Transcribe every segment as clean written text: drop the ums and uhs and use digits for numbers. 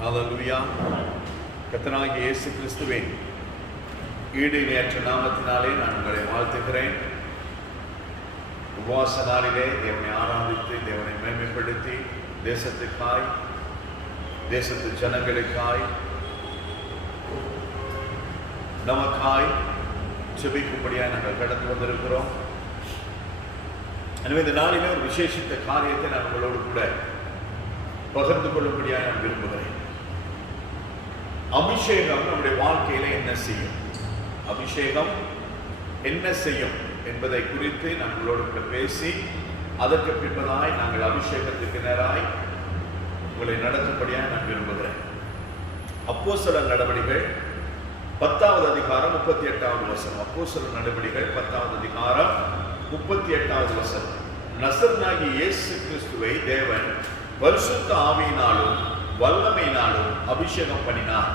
ஹல்லேலூயா. கர்த்தராகிய இயேசு கிறிஸ்துவின் ஈடு இணையற்ற நாமத்தினாலே நான் உங்களை வாழ்த்துகிறேன். உபவாச நாளிலே தேவனை ஆராதித்து தேவனை மேன்மைப்படுத்தி தேசத்துக்காய் தேசத்து ஜனங்களுக்காய் நமக்காய் செபிக்கும்படியாக நாங்கள் கடந்து வந்திருக்கிறோம். எனவே இந்த நாளிலே ஒரு விசேஷித்த காரியத்தை நான் உங்களோடு கூட பகிர்ந்து கொள்ளும்படியாக நான் விரும்புகிறேன். அபிஷேகம் நம்முடைய வாழ்க்கையில என்ன செய்யும், அபிஷேகம் என்ன செய்யும் என்பதை குறித்து நான் உங்களோடு கூட பேசி அதற்கு பின்பதாய் நாங்கள் அபிஷேகத்துக்கு நேராய் உங்களை நடத்தும்படியாக நான் விரும்புகிறேன். அப்போஸ்தலர் நடவடிக்கைகள் 10வது அதிகாரம் 38வது வசனம். அப்போஸ்தலர் நடவடிக்கைகள் 10வது அதிகாரம் 38வது வசனம். நசரேயனாகிய இயேசு கிறிஸ்துவை தேவன் பரிசுத்த ஆவியினாலும் வல்லமையினாலும் அபிஷேகம் பண்ணினார்.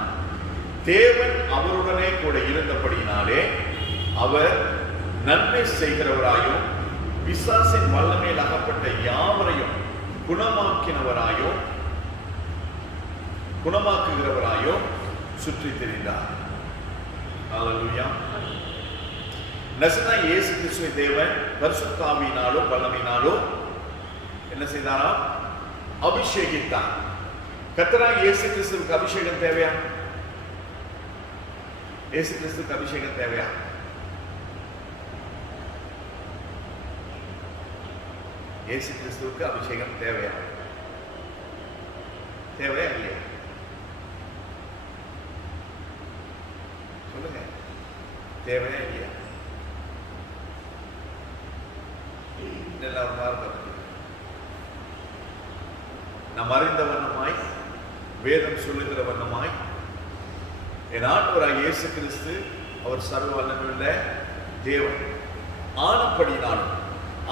தேவன் அவருடனே கூட இருந்தபடியினாலே அவர் நன்மை செய்கிறவராயும் பிசாசின் வல்லமையில் அகப்பட்ட யாவரையும் குணமாக்குகிறவராயும் சுற்றி திரிந்தார். ஹல்லேலூயா. நசரேயனாகிய இயேசு கிறிஸ்துவை தேவன் பரிசுத்த ஆவியினாலும் வல்லமையினாலும் என்ன செய்தாராம்? அபிஷேகித்தார். கர்த்தராகிய இயேசு கிறிஸ்துவுக்கு அபிஷேகம் தேவையா? இயேசு கிறிஸ்துவுக்கு அபிஷேகம் தேவையா? இயேசு கிறிஸ்துவுக்கு அபிஷேகம் தேவையா? தேவையா இல்லையா? சொல்லுங்க, தேவையா இல்லையா? நாம் அறிந்த வண்ணமாய் வேதம் சொல்லுகிற வண்ணமாய் என் ஆண்டவராகிய இயேசு கிறிஸ்து அவர் சர்வ வல்லமையுள்ள தேவன் ஆனபடினாலும்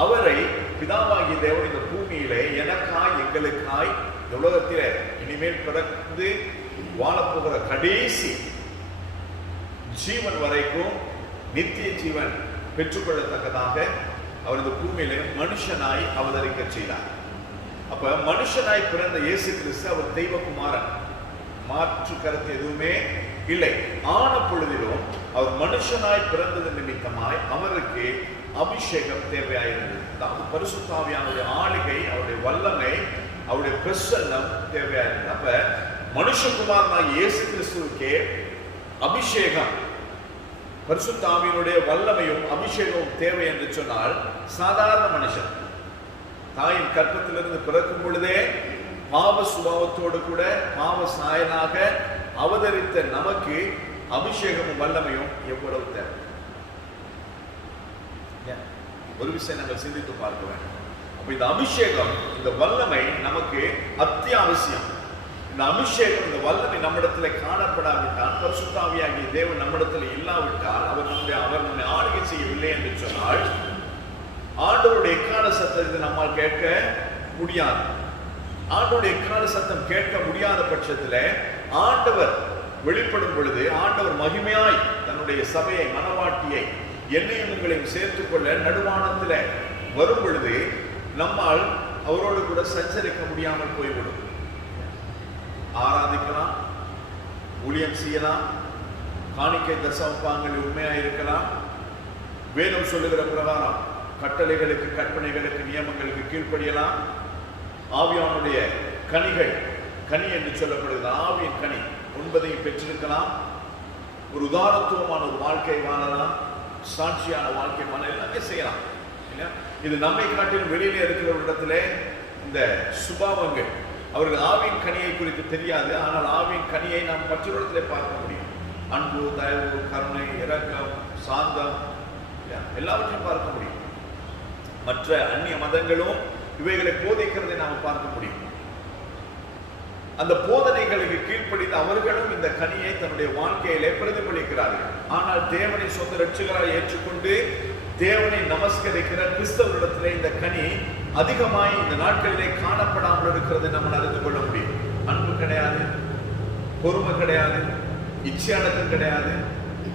அவரை பிதாவாகிய தேவன் இந்த பூமியிலே எனக்காய் எங்களுக்காய் இந்த உலகத்திலே இனிமேல் பிறந்து வாழப்போகிற கடைசி ஜீவன் வரைக்கும் நித்திய ஜீவன் பெற்றுக்கொள்ளத்தக்கதாக அவர் இந்த பூமியிலே மனுஷனாய் அவதரிக்க செய்தார். அப்ப மனுஷனாய் பிறந்த இயேசு கிறிஸ்து அவர் தெய்வகுமாரன், மாற்று கருத்து எதுவுமே இல்லை. ஆன பொழுதிலும் அவர் மனுஷனாய் பிறந்தது நிமித்தமாய் அவருக்கு அபிஷேகம் தேவையாயிருந்தது. அதாவது பரிசுத்த ஆவியானுடைய ஆளுகை, அவருடைய வல்லமை, அவருடைய பிரசன்னம் தேவையாயிருந்தது. அப்ப மனுஷகுமாரனாய் இயேசு கிறிஸ்துவுக்கே அபிஷேகம், பரிசுத்த ஆவியினுடைய வல்லமையும் அபிஷேகமும் தேவை என்று சொன்னால், சாதாரண மனுஷன் தாயின் கற்பத்திலிருந்து பிறக்கும் பொழுதே பாவ சுபாவத்தோடு கூட பாவ சாயனாக அவதரித்த நமக்கு அபிஷேகமும் வல்லமையும் எவ்வளவு தேவை? ஒரு விஷயம் நாங்கள் சிந்தித்து பார்க்க வேண்டும். அப்ப இந்த அபிஷேகம், இந்த வல்லமை நமக்கு அத்தியாவசியம். இந்த அபிஷேகம், இந்த வல்லமை நம்மிடத்துல காணப்படாவிட்டால், பரிசுத்த ஆவியாகிய தேவன் நம்மிடத்துல இல்லாவிட்டால், அவர் நம்மை ஆளுகை செய்யவில்லை என்று சொன்னால் ஆண்டவருடைய எக்கால சத்தத்தை நம்மால் கேட்க முடியாது. ஆண்டவருடைய எக்கால சத்தம் கேட்க முடியாத பட்சத்தில் ஆண்டவர் வெளிப்படும் பொழுது, ஆண்டவர் மகிமையாய் தன்னுடைய சபையை, மனவாட்டியை, என்னையும் உங்களையும் சேர்த்துக்கொள்ள நடுவானத்தில் வரும் பொழுது நம்மால் அவரோடு கூட சஞ்சரிக்க முடியாமல் போய்விடும். ஆராதிக்கலாம், ஊழியம் செய்யலாம், காணிக்கை தசமபாகங்களில் உண்மையாக இருக்கலாம், வேதம் சொல்லுகிற பிரகாரம் கட்டளைகளுக்கு, கற்பனைகளுக்கு, நியமங்களுக்கு கீழ்ப்படியலாம். ஆவியானுடைய கனிகள், கனி என்று சொல்லப்படுகிற ஆவியின் கனி 9 பெற்றிருக்கலாம். ஒரு உதாரணத்துவமான ஒரு வாழ்க்கை வாழலாம், சாட்சியான வாழ்க்கை வாழ எல்லாமே செய்யலாம். இது நம்மை காட்டிலும் வெளியிலே இருக்கிற ஒரு இடத்திலே இந்த சுபாவங்கள், அவர்கள் ஆவியின் கனியை குறித்து தெரியாது. ஆனால் ஆவியின் கனியை நாம் மற்றொரு இடத்திலே பார்க்க முடியும். அன்பு, தயவு, கருணை, இரக்கம், சாந்தம் எல்லாவற்றையும் பார்க்க முடியும். மற்ற அந்நிய மதங்களும் இவைகளை போதிக்கிறதை நாம் பார்க்க முடியும். அந்த போதனைகளுக்கு கீழ்ப்படிந்து அவர்களும் இந்த கனியை தன்னுடைய வாழ்க்கையிலே பிரதிபலிக்கிறார்கள். ஆனால் தேவனை சொந்த ரட்சகராய் ஏற்றுக்கொண்டு தேவனை நமஸ்கரிக்கிற கிறிஸ்தவரிடத்திலே இந்த கனி அதிகமாய் இந்த நாட்களிலே காணப்படாமல் இருக்கிறதை நம்ம அறிந்து கொள்ள முடியும். அன்பு கிடையாது, பொறுமை கிடையாது, இச்சை அடக்கம் கிடையாது,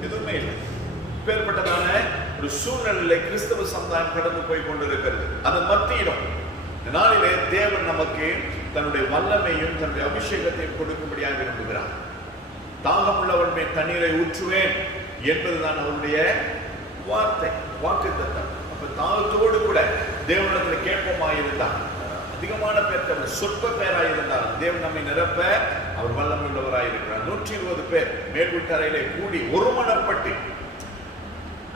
எதுவுமே இல்லை. இப்பேற்பட்டதான ஒரு சூழ்நிலையிலே கிறிஸ்தவ சமுதாயம் கடந்து போய் கொண்டிருக்கிறது. அதன் மத்தியிலும் நாளிலே தேவன் நமக்கு தன்னுடைய வல்லமையும் தன்னுடைய அபிஷேகத்தையும் கொடுக்கும்படியாக விரும்புகிறார். தாகம் உள்ளவன் மேல் தண்ணீரை ஊற்றுவேன் என்பதுதான் அவருடைய வார்த்தை, வாக்குத்தத்தம். அப்ப தாகத்தோடு கூட தேவனிடத்தில் கேட்போமாயிருந்தார். அதிகமான பேர் சொற்ப பேராயிருந்தார். தேவன் நம்மை நிரப்ப அவர் வல்லமை உள்ளவராயிருக்கிறார். 120 பேர் மேல் வீட்டறையிலே கூடி ஒருமனப்பட்டு,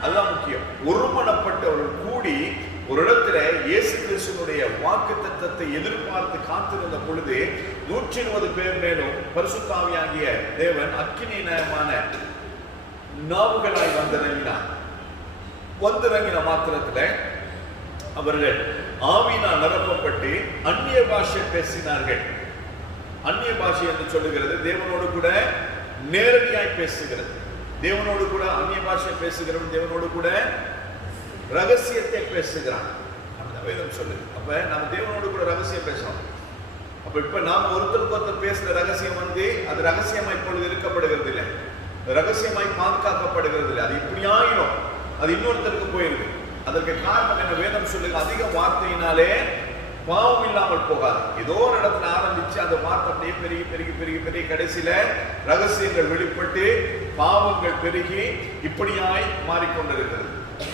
அதுதான் முக்கியம், ஒருமனப்பட்டு அவர்கள் கூடி ஒரு இடத்துல இயேசு கிறிஸ்துவினுடைய வாக்குத்தத்தத்தை எதிர்பார்த்து காத்திருந்த பொழுது 120 பேர் மேலும் பரிசுத்த ஆவியாகிய தேவன் அக்கினிமயமான நாவுகளாய் வந்திறங்கினார். வந்திறங்கின மாத்திரத்தில் அவர்கள் ஆவியினால் நிரப்பப்பட்டு அந்நிய பாஷை பேசினார்கள். அந்நிய பாஷை என்று சொல்லுகிறது தேவனோடு கூட நேரடியாய் பேசுகிறது. தேவனோடு கூட அந்நிய பாஷை பேசுகிறவன் தேவனோடு கூட ரகசியத்தை பேசுகிறான். வேதம் சொல்லுது. அப்ப நம்ம தேவனோடு கூட ரகசியம் பேசணும். அப்ப இப்ப நாம ஒருத்தருக்கு ஒருத்தர் பேசுற ரகசியம் அது ரகசியமாய் இப்பொழுது இருக்கப்படுகிறது இல்லை, ரகசியமாய் பாதுகாக்கப்படுகிறது இல்லை. அது இப்படி ஆயிடும், அது இன்னொருத்தருக்கு போயிருக்கு. அதற்கு காரணம் என்ன? வேதம் சொல்லுங்க, அதிக வார்த்தையினாலே பாவம் இல்லாமல் போகாது. ஏதோ ஒரு இடத்துல ஆரம்பிச்சு அந்த வார்த்தை அப்படியே பெருகி பெருகி பெருகி பெருகி கடைசியில ரகசியங்கள் வெளிப்பட்டு பாவங்கள் பெருகி இப்படியாய் மாறிக்கொண்டிருக்கிறது.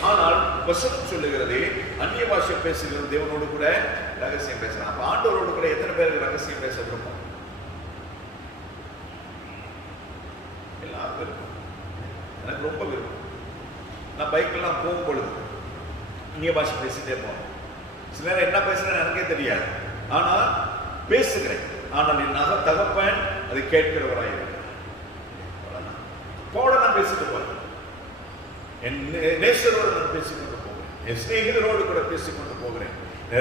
ஆனால் வசனம் சொல்லுகிறது அந்நிய பாஷை பேசுகிறது தேவனோடு கூட ரகசியம் பேசலாம். அப்ப ஆண்டவரோடு கூட எத்தனை பேருக்கு ரகசியம் பேச விருப்பம்? எல்லாரும் விருப்பம். எனக்கு ரொம்ப விருப்பம். நான் பைக்கெல்லாம் போகும் பொழுது அந்நிய பாஷை பேசிட்டே போனேன். சில நேரம் என்ன பேசுறேன்னு எனக்கே தெரியாது, ஆனா பேசுகிறேன். ஆனால் என் தகப்பன் அதை கேட்கிறவராயிருக்கிறார். போட நான் பேசிட்டு போறேன், என் நேசரோடு நான் பேசிக்கொண்டு போகிறேன், என் சிநேகிதரோடு கூட பேசிக்கொண்டு போகிறேன்,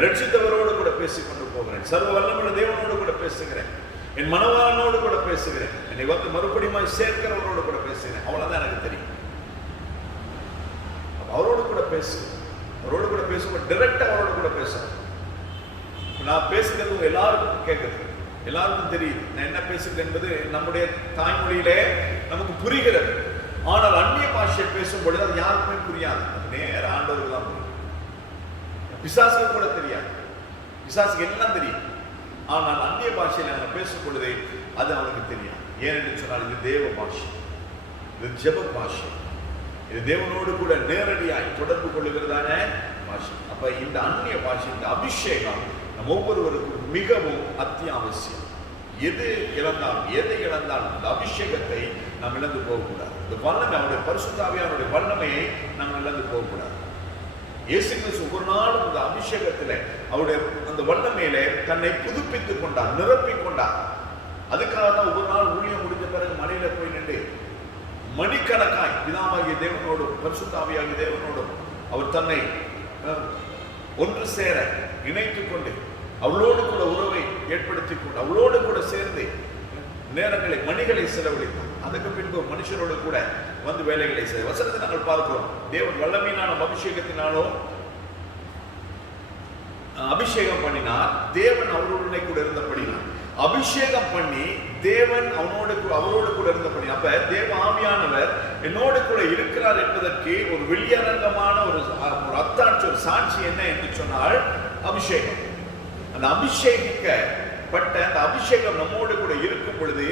ரட்சித்தவரோடு கூட பேசிக்கொண்டு போகிறேன், சர்வ வல்லமையுள்ள தேவனோடு கூட பேசுகிறேன், என் மனவாளனோடு கூட பேசுகிறேன், என்னை வந்து மறுபடியும் சேர்க்கிறவரோடு கூட பேசுகிறேன். அவ்வளவுதான் எனக்கு தெரியும். அவரோடு கூட பேசுகிறேன். அவரோடு கூட பேசும்போது டைரக்டா அவரோடு கூட பேசுறேன். நான் பேசுகிறது எல்லாருக்கும் கேட்குது, எல்லாருக்கும் தெரியுது நான் என்ன பேசுகிறது என்பது நம்முடைய தாய்மொழியிலே நமக்கு புரிகிறது. ஆனால் அந்நிய பாஷையை பேசும்பொழுது அது யாருக்குமே புரியாது. அது நேர ஆண்டவருக்கு தான் புரியும். பிசாசுக்கு கூட தெரியாது, பிசாசுக்கு எல்லாம் தெரியும். ஆனால் அந்நிய பாஷையில் நம்ம பேசும் பொழுது அது அவனுக்கு தெரியும். ஏனென்று சொன்னால் இது தேவ பாஷை, இது ஜெப பாஷை, இது தேவனோடு கூட நேரடியாய் தொடர்பு கொள்ளுகிறதான பாஷை. அப்ப இந்த அந்நிய பாஷை, இந்த அபிஷேகம் நம் ஒவ்வொருவருக்கும் மிகவும் அத்தியாவசியம். எது இழந்தாலும் எதை இழந்தாலும் இந்த அபிஷேகத்தை நாம் இழந்து போகக்கூடாது. இந்த வல்லமை, அவருடைய பரிசுத்த ஆவியானுடைய வல்லமையை நாம் இழந்து போகக்கூடாது. இயேசு கிறிஸ்து ஒவ்வொரு நாளும் இந்த அபிஷேகத்தில் அவருடைய அந்த வல்லமையிலே தன்னை புதுப்பித்துக் கொண்டார், நிரப்பிக் கொண்டார். அதுக்காக தான் ஒவ்வொரு நாள் ஊழியம் முடிஞ்ச பிறகு மலையில போய் நின்று மணிக்கணக்காய் பிதாவாகிய தேவனோடும் பரிசுத்த ஆவியாகிய தேவனோடும் அவர் தன்னை ஒன்று சேர இணைத்துக் கொண்டு அவளோடு கூட உறவை ஏற்படுத்திக் கொண்டு அவளோடு கூட சேர்ந்து நேரங்களை மணிகளை செலவழித்தார். அதுக்கு பின்பு மனுஷரோடு கூட வந்து வேலைகளை செய்ய வசனத்தை நாங்கள் பார்க்கிறோம். தேவன் வல்லமையினாலும் அபிஷேகத்தினாலும் அபிஷேகம் பண்ணினார். தேவன் அவருடனே கூட இருந்தபடினார். அபிஷேகம் பண்ணி தேவன் அவரோடு கூட இருந்தபடி. அப்ப தேவ ஆவியானவர் என்னோடு கூட இருக்கிறார் என்பதற்கு ஒரு வெளியரங்கமான ஒரு அத்தாட்சி, ஒரு சாட்சி என்ன என்று சொன்னால் அபிஷேகம். அந்த அபிஷேகிக்கப்பட்ட அந்த அபிஷேகம் நம்மோடு கூட இருக்கும் பொழுது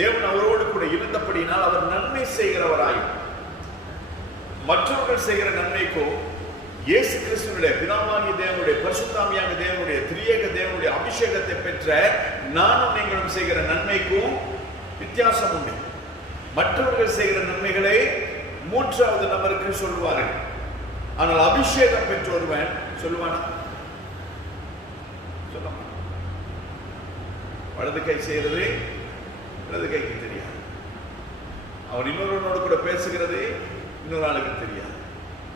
தேவன் அவரோடு கூட இருந்தபடினால் அவர் நன்மை செய்கிறவராயும் மற்றவர்கள் செய்கிற நன்மைக்கும் இயேசு கிறிஸ்துவினுடைய பிதாவாகிய தேவனுடைய பரிசுத்த ஆவியாகிய தேவனுடைய திரியேக தேவனுடைய அபிஷேகத்தை பெற்ற நானும் நீங்களும் செய்கிற நன்மைக்கும் வித்தியாசம் உண்டு. மற்றவர்கள் செய்கிற நன்மைகளை மூன்றாவது நபருக்கு சொல்லுவார்கள். ஆனால் அபிஷேகம் பெற்ற ஒருவன் சொல்லுவானா? சொல்ல மாட்டான். வலது கை செய்கிறது இடது கைக்கு தெரியாது. அவன் இன்னொருவனோடு கூட பேசுகிறது இன்னொரு ஆளுக்கு தெரியாது.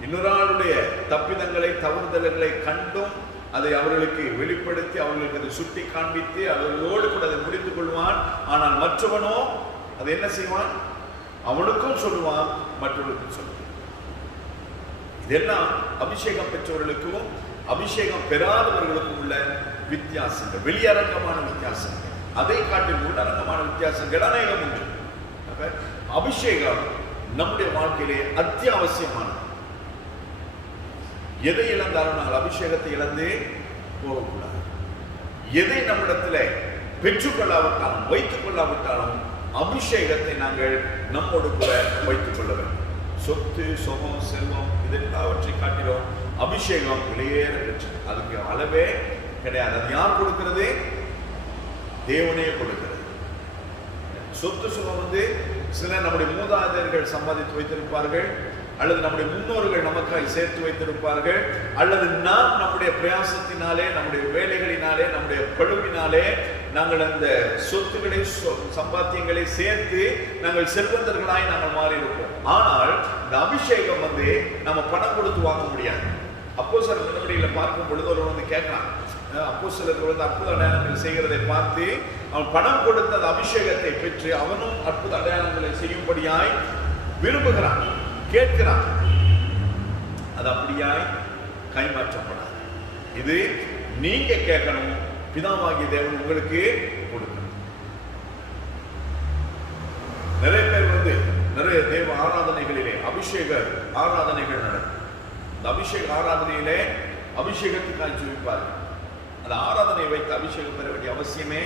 இன்னொரு ஆளுடைய தப்பிதங்களை தவறுதல்களை கண்டும் அதை அவர்களுக்கு வெளிப்படுத்தி அவர்களுக்கு அதை சுட்டி காண்பித்து அவர்களோடு கூட அதை முடித்துக் கொள்வான். ஆனால் மற்றவனோ அதை என்ன செய்வான்? அவனுக்கும் சொல்லுவான், மற்றவர்களுக்கும் சொல்லுவான். இதெல்லாம் அபிஷேகம் பெற்றவர்களுக்கும் அபிஷேகம் பெறாதவர்களுக்கும் உள்ள வித்தியாசங்கள், வெளியரங்கமான வித்தியாசங்கள். அதை காட்டில் உள்ளரங்கமான வித்தியாசங்கள் அநேகம் உண்டு. அபிஷேகம் நம்முடைய வாழ்க்கையிலே அத்தியாவசியமானது. எதை இழந்தாலும் நாங்கள் அபிஷேகத்தை இழந்து போகக்கூடாது. எதை நம்மிடத்தில் பெற்றுக்கொள்ளாவிட்டாலும் வைத்துக் கொள்ளாவிட்டாலும் அபிஷேகத்தை நாங்கள் நம்மோடு கூட வைத்துக் கொள்ள வேண்டும். சொத்து, சுகம், செல்வம் இதெல்லாவற்றை காட்டிலும் அபிஷேகம் விலையேற பெற்றது. அதுக்கு அளவே கிடையாது. அது யார் கொடுக்கிறது? தேவனே கொடுக்கிறது. சொத்து சுகம் சிலர் நம்முடைய மூதாதையர்கள் சம்பாதித்து வைத்திருப்பார்கள், அல்லது நம்முடைய முன்னோர்கள் நமக்காய் சேர்த்து வைத்திருப்பார்கள், அல்லது நாம் நம்முடைய பிரயாசத்தினாலே, நம்முடைய வேலைகளினாலே, நம்முடைய பழுவினாலே நாங்கள் அந்த சொத்துக்களை சம்பாத்தியங்களை சேர்த்து நாங்கள் செல்வந்தர்களாய் நாங்கள் மாறி இருப்போம். ஆனால் இந்த அபிஷேகம் நம்ம பணம் கொடுத்து வாங்க முடியாது. அப்போஸ்தலர் நடவடிக்கைகளை பார்க்கும் பொழுது ஒருவன் கேட்கலாம், அப்போஸ்தலர்கள் அற்புத அடையாளங்களை செய்கிறதை பார்த்து அவன் பணம் கொடுத்த அபிஷேகத்தை பெற்று அவனும் அற்புத அடையாளங்களை செய்யும்படியாய் விரும்புகிறான், கேட்கிறான். அது அப்படியாய் கைமாற்றப்படாது. இது நீங்க கேட்கணும், பிதாவாகிய தேவன் உங்களுக்கு கொடுக்கணும். நிறைய பேர் நிறைய தேவ ஆராதனைகளிலே அபிஷேக ஆராதனைகள் நடக்கும். இந்த அபிஷேக ஆராதனையிலே அபிஷேகத்துக்காக ஜெபிப்பார்கள். அந்த ஆராதனை வைத்து அபிஷேகம் பெற வேண்டிய அவசியமே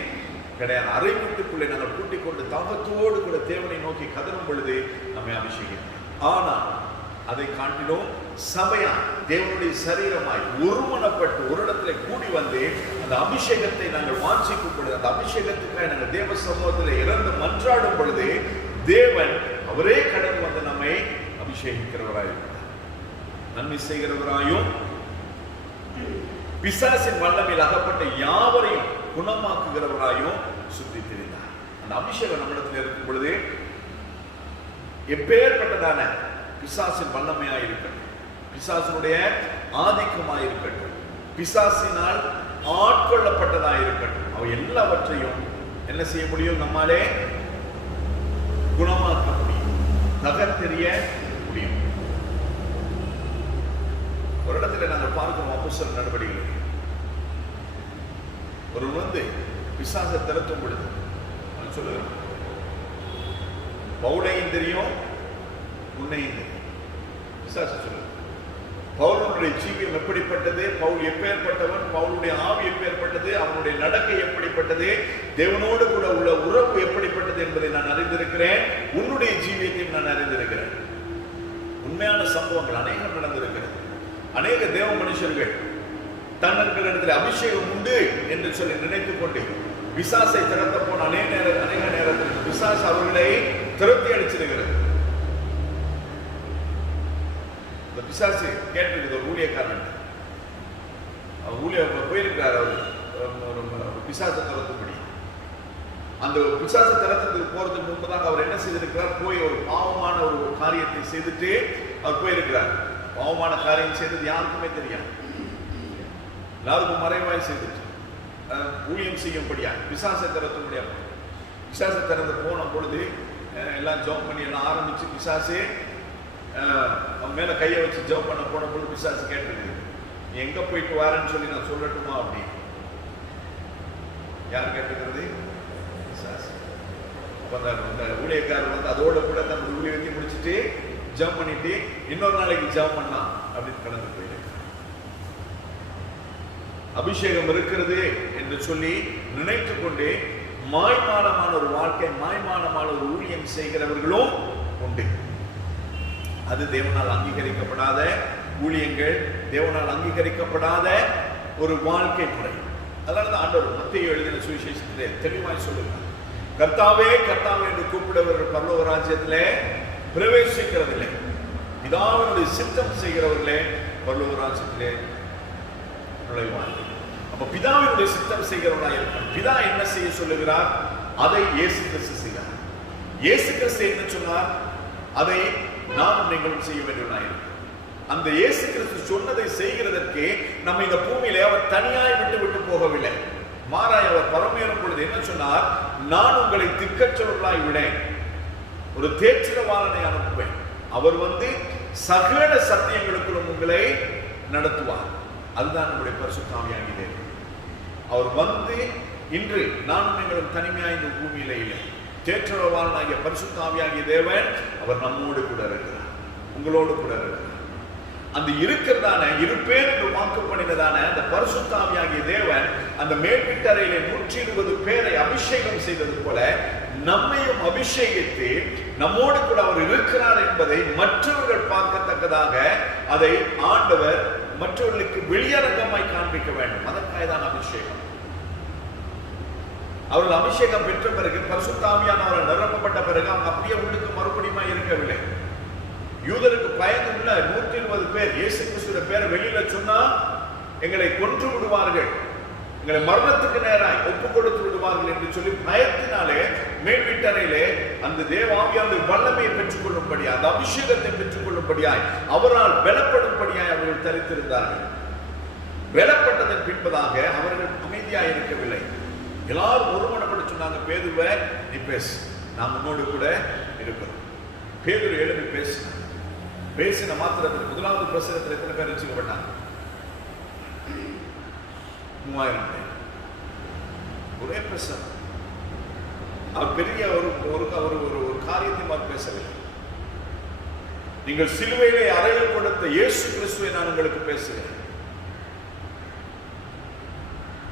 கிடையாது. அறை வீட்டுக்குள்ளே நாங்கள் கூட்டிக் கொண்டு தாகத்தோடு கூட தேவனை நோக்கி கதறும் பொழுது நம்மை அபிஷேகிக்கும். ஆனால் அதை காட்டிலும் சபையா தேவனுடைய சரீரமாய் ஒருமனப்பட்டு ஒரு இடத்துல கூடி அந்த அபிஷேகத்தை நாங்கள் வாஞ்சிக்கும் பொழுது, அந்த அபிஷேகத்துக்காக நாங்கள் தேவ சமூகத்தில் இறந்து மன்றாடும் பொழுது தேவன் அவரே கடந்து நம்மை அபிஷேகிக்கிறவராயிருக்கிறார். நன்மை செய்கிறவராயும் பிசாசின் வல்லமையில் அகப்பட்ட யாவரையும் குணமாக்குகிறவராயும் சுற்றி திரிந்தார். அந்த அபிஷேகம் நம்மிடத்தில் இருக்கும் பொழுது எப்பேற்பட்டதான பிசாசின் வல்லமையாயிருக்கட்டும், பிசாசினுடைய ஆதிக்கமாயிருக்கட்டும், பிசாசினால் ஆட்கொள்ளப்பட்டதாயிருக்கட்டும், அவை எல்லாவற்றையும் என்ன செய்ய முடியும்? நம்மாலே குணமாக்க முடியும், தகர்த்தெறிய முடியும். ஒரு இடத்துல நாங்கள் பார்க்கிறோம் அப்போஸ்தலர் நடவடிக்கைகள். ஒரு பிசாசை திரட்டும் பொழுது சொல்லுகிறோம், பவுலையும் தெரியும், உன்னையும் தெரியும். பிசாசு சொல்லுங்க, பவுலுடைய ஜீவியம் எப்படிப்பட்டது, பவுல் எப்பேற்பட்டவன், பவுலுடைய ஆவி எப்பேற்பட்டது, அவனுடைய நடக்கை எப்படிப்பட்டது, தேவனோடு கூட உள்ள உறவு எப்படிப்பட்டது என்பதை நான் அறிந்திருக்கிறேன். உன்னுடைய ஜீவியத்தையும் நான் அறிந்திருக்கிறேன். உண்மையான சம்பவங்கள் அநேகம் நடந்திருக்கிறது. அநேக தேவ மனுஷர்கள் தங்களிடத்தில் அபிஷேகம் உண்டு என்று சொல்லி நினைத்துக் கொண்டு பிசாசை திறத்த போன அநேக நேரத்தில் பிசாசு அவர்களை திரட்டி அடிச்சிருக்கிறது. இந்த பிசாசு கேட்டிருக்குது ஒரு ஊழியக்காரன், ஊழியர் போயிருக்கிறார். அவர் பிசாசை திறத்தும்படி அந்த பிசாசை திறத்துக்கு போறதுக்கு முன்பதாக அவர் என்ன செய்திருக்கிறார்? போய் ஒரு பாவமான ஒரு காரியத்தை செய்துட்டு அவர் போயிருக்கிறார். பாவமான காரியம் செய்தது யாருக்குமே தெரியாது, எல்லாருக்கும் மறைவாய் செய்துட்டு ஊழியம் செய்யும்படியா பிசாசை திறத்த முடியாது. பிசாசை திறந்து போன பொழுது எல்லாம் ஜோம் பண்ணி எல்லாம் ஆரம்பிச்சு பிசாசே அவன் மேல கையை வச்சு ஜோம் பண்ண போன பொழுது பிசாசு கேட்டிருக்கு, நீ எங்க போயிட்டு வாரன்னு சொல்லி நான் சொல்லட்டுமா அப்படி. யார் கேட்டுக்கிறது? பிசாசு. அப்ப அந்த ஊழியக்காரர் அதோட கூட தன் ஊழியத்தை முடிச்சுட்டு ஜம்ப் பண்ணிட்டு இன்னொரு நாளைக்கு ஜம்ப் பண்ணா அப்படின்னு கடந்து போயிருக்கு. அபிஷேகம் இருக்கிறது என்று சொல்லி நினைத்து கொண்டு மாய்மானமான ஒரு வாழ்க்கை, மாய்மானமான ஒரு ஊழியம் செய்கிறவர்களும் உண்டு. அது தேவனால் அங்கீகரிக்கப்படாத ஊழியங்கள், தேவனால் அங்கீகரிக்கப்படாத ஒரு வாழ்க்கை முறை. அதனால ஆண்டவர் மத்தேயு எழுதின சுவிசேஷத்திலே தெளிவாய் சொல்லுகிறார், கர்த்தாவே கர்த்தாவே என்று கூப்பிடுவர்கள் பரலோக ராஜ்யத்திலே பிரவேசிக்கிறதில்லை, பிதாவினுடைய சித்தம் செய்கிறவர்களே பரலோக ராஜ்யத்திலே நுழைவார்கள். அப்ப பிதாவினுடைய சித்தம் செய்கிறவர்களாக இருப்பார். பிதா என்ன செய்ய சொல்லுகிறார்? அதை இயேசு கிறிஸ்து செய்கிறார். இயேசு கிறிஸ்து என்ன சொன்னார்? அதை நாமும் நீங்களும் செய்ய வேண்டியவர்களாக இருக்கிறோம். அந்த இயேசு கிறிஸ்து சொன்னதை செய்கிறதற்கு நம்ம இந்த பூமியிலே அவர் தனியாய் விட்டு போகவில்லை. மாறாய் அவர் பரமேறும் பொழுது என்ன சொன்னார்? நான் உங்களை திக்கற்றவர்களாய் விடேன், ஒரு தேற்றவாளனை அனுப்புவேன், அவர் சகல சத்தியங்களுக்குள்ளும் உங்களை நடத்துவார். அதுதான் நம்முடைய பரிசுத்த ஆவியாகிய தேவன். அவர் இன்று நானும் நீங்களும் தனிமையாக இந்த பூமியில இல்லை, தேற்றவாளனாகிய பரிசுத்த ஆவியாகிய தேவன் அவர் நம்மோடு கூட இருக்கிறார், உங்களோடு கூட இருக்கிறார். அந்த இருக்கிறதான இருப்பேன் என்று வாக்கு பண்ணினதான அந்த பரிசுத்த ஆவியாகிய தேவன் அந்த மேல் வீட்டறையிலே 120 பேரை அபிஷேகம் செய்தது போல நம்மையும் அபிஷேகித்து நம்மோடு கூட அவர் இருக்கிறார் என்பதை மற்றவர்கள் பார்க்கத்தக்கதாக அதை ஆண்டவர் மற்றவர்களுக்கு வெளியரங்கமாய் காண்பிக்க வேண்டும். அதற்காகதான் அபிஷேகம். அவர்கள் அபிஷேகம் பெற்ற பிறகு பரிசுத்த ஆவியானவரால் நிரப்பப்பட்ட பிறகு அவங்க அப்படியே உள்ளுக்கு மறுபடியும் இருக்கவில்லை. யூதருக்கு பயந்துள்ள 120 பேர் இயேசு கிறிஸ்துவின் பேரை வெளியில சொன்னா எங்களை கொன்று விடுவார்கள், எங்களை மரணத்துக்கு நேராய் ஒப்பு கொடுத்து விடுவார்கள் என்று சொல்லி பயத்தினாலே மேல் வீட்டறையிலே அந்த தேவாவியான வல்லமையை பெற்றுக் கொள்ளும்படியாய், அந்த அபிஷேகத்தை பெற்றுக் கொள்ளும்படியாய், அவரால் பலப்படும்படியாய் அவர்கள் தரித்திருந்தார்கள். பலப்பட்டதன் பின்பதாக அவர்கள் அமைதியாய் இருக்கவில்லை. எல்லாரும் ஒருமனப்பட்டு சொன்னாங்க, பேதுருவே நீ பேசு, நாம் உன்னோடு கூட இருக்கிறோம். பேதுரு எழுதி பேசின மாத்திரத்தில் முதலாவது பிரசங்கத்தில் எத்தனை பேர் ரட்சிக்கப்பட்டாங்க? 3000 பேர். ஒரே பிரசங்கம். அவர் பெரிய ஒரு காரியத்தை அவர் பேசவில்லை. நீங்கள் சிலுவையிலே அறையில் கொடுத்த இயேசு கிறிஸ்துவை நான் உங்களுக்கு பேசுகிறேன்.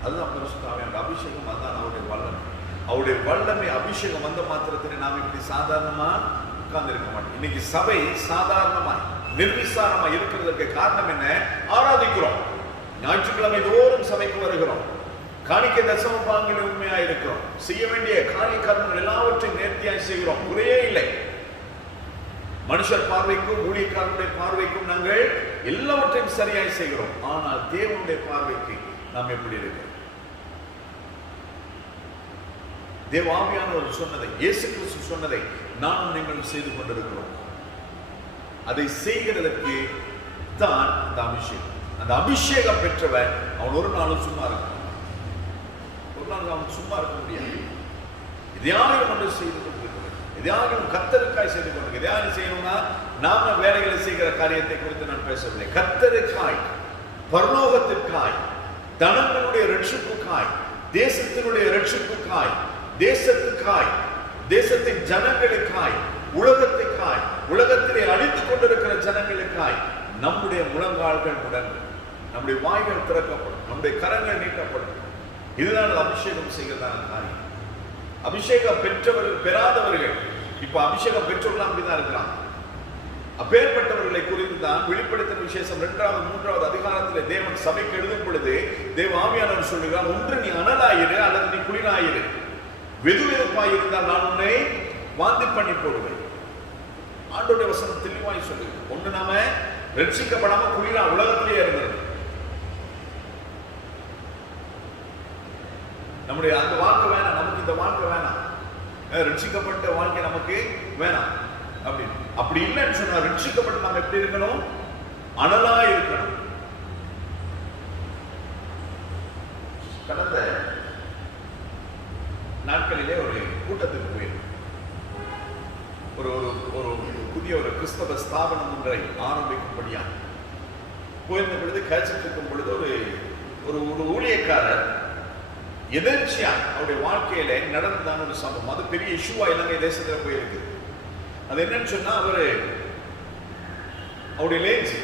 அதுதான் பரிசுத்த ஆவியானவர் அபிஷேகம். அதுதான் அவருடைய வல்லமை. அவருடைய வல்லமை அபிஷேகம் வந்த மாத்திரத்தில் நாம் இப்படி சாதாரணமா உட்கார்ந்து இருக்க மாட்டோம். இன்னைக்கு சபை சாதாரணமாய் நிர்விசாரமா இருக்கிறதுக்கு காரணம் என்ன? ஆராதிக்கிறோம், ஞாயிற்றுக்கிழமை தோறும் சபைக்கு வருகிறோம், காணிக்கை தசம பாகங்களில் உண்மையா இருக்கிறோம், செய்ய வேண்டிய காரிய கர்மங்கள் எல்லாவற்றையும் நேர்த்தியாய் செய்கிறோம், குறையே இல்லை. மனுஷர் பார்வைக்கும் ஊழியக்காரனுடைய பார்வைக்கும் நாங்கள் எல்லாவற்றையும் சரியாய் செய்கிறோம். ஆனால் தேவனுடைய பார்வைக்கு நாம் எப்படி இருக்கிறோம்? தேவ ஆவியானவர் சொன்னதை, இயேசு கிறிஸ்து சொன்னதை நானும் நீங்கள் செய்து கொண்டிருக்கிறோம். அதை செய்கிறதற்கு தான் அந்த அபிஷேகம். அந்த அபிஷேகம் பெற்றவன் அவன் ஒரு நாளும் சும்மா இருக்க, ஒரு நாள் அவன் சும்மா இருக்க முடியாது. எதையாவது ஒன்று செய்து கொண்டிருக்கிறது, எதையாவது கர்த்தருக்காய் செய்து கொண்டிருக்கிறது. எதையாவது செய்யணும்னா நாம வேலைகளை செய்கிற காரியத்தை குறித்து நான் பேசவில்லை. கர்த்தருக்காய், பரலோகத்திற்காய், தனங்களுடைய ரட்சிப்புக்காய், தேசத்தினுடைய ரட்சிப்புக்காய், தேசத்துக்காய், தேசத்தின் ஜனங்களுக்காய், உலகத்துக்காய், உலகத்திலே அழித்துக் கொண்டிருக்கிற ஜனங்களுக்காய் நம்முடைய முழங்கால்கள் முடங்கும், நம்முடைய வாய்கள் திறக்கப்படும், நம்முடைய கரங்கள் நீட்டப்படும். இதுதான் அபிஷேகம் செய்கிறதான காரியம். அபிஷேகம் பெற்றவர்கள் பெறாதவர்கள் இப்ப அபிஷேகம் பெற்றவர்கள் அப்படிதான் இருக்கிறாங்க. அப்பேற்பட்டவர்களை குறித்து தான் வெளிப்படுத்தின விசேஷம் 2வது 3வது அதிகாரத்தில் தேவன் சபைக்கு எழுதும் பொழுது தேவ ஆவியானவர் சொல்லுகிறார், ஒன்று நீ அனலாயிரு அல்லது நீ குளிராயிரு, வெதுவெதுப்பாய் இருந்தால் நான் உன்னை வாந்தி பண்ணி போடுவேன். ஆண்டோடைய வசனம் தெளிவாய் சொல்லு. ஒண்ணு நாம ரட்சிக்கப்படாம குளிரா உலகத்திலேயே இருந்தது. நம்முடைய அந்த வாழ்க்கை வேணாம், நமக்கு இந்த வாழ்க்கை வேணாம், ரட்சிக்கப்பட்ட வாழ்க்கை நமக்கு வேணாம் அப்படின்னு. அப்படி இல்லைன்னு சொன்னா ரட்சிக்கப்பட்டு நாம் எப்படி இருக்கணும்? அனலா இருக்கணும். கடந்த நாட்களிலே ஒரு கூட்டத்துக்கு போயிருந்தோம். ஒரு புதிய ஒரு கிறிஸ்தவ ஸ்தாபனம் ஒன்றை ஆரம்பிக்கும்படியா போயிருந்த பொழுது கேட்சிட்டு இருக்கும் பொழுது ஒரு ஊழியக்காரர் எதிர்ச்சியா அவருடைய வாழ்க்கையில நடந்ததான ஒரு சம்பவம். அது பெரிய இஷ்யூவா இலங்கை தேசத்துல போயிருக்கு. அது என்னன்னு சொன்னா அவருடைய லேஞ்ச்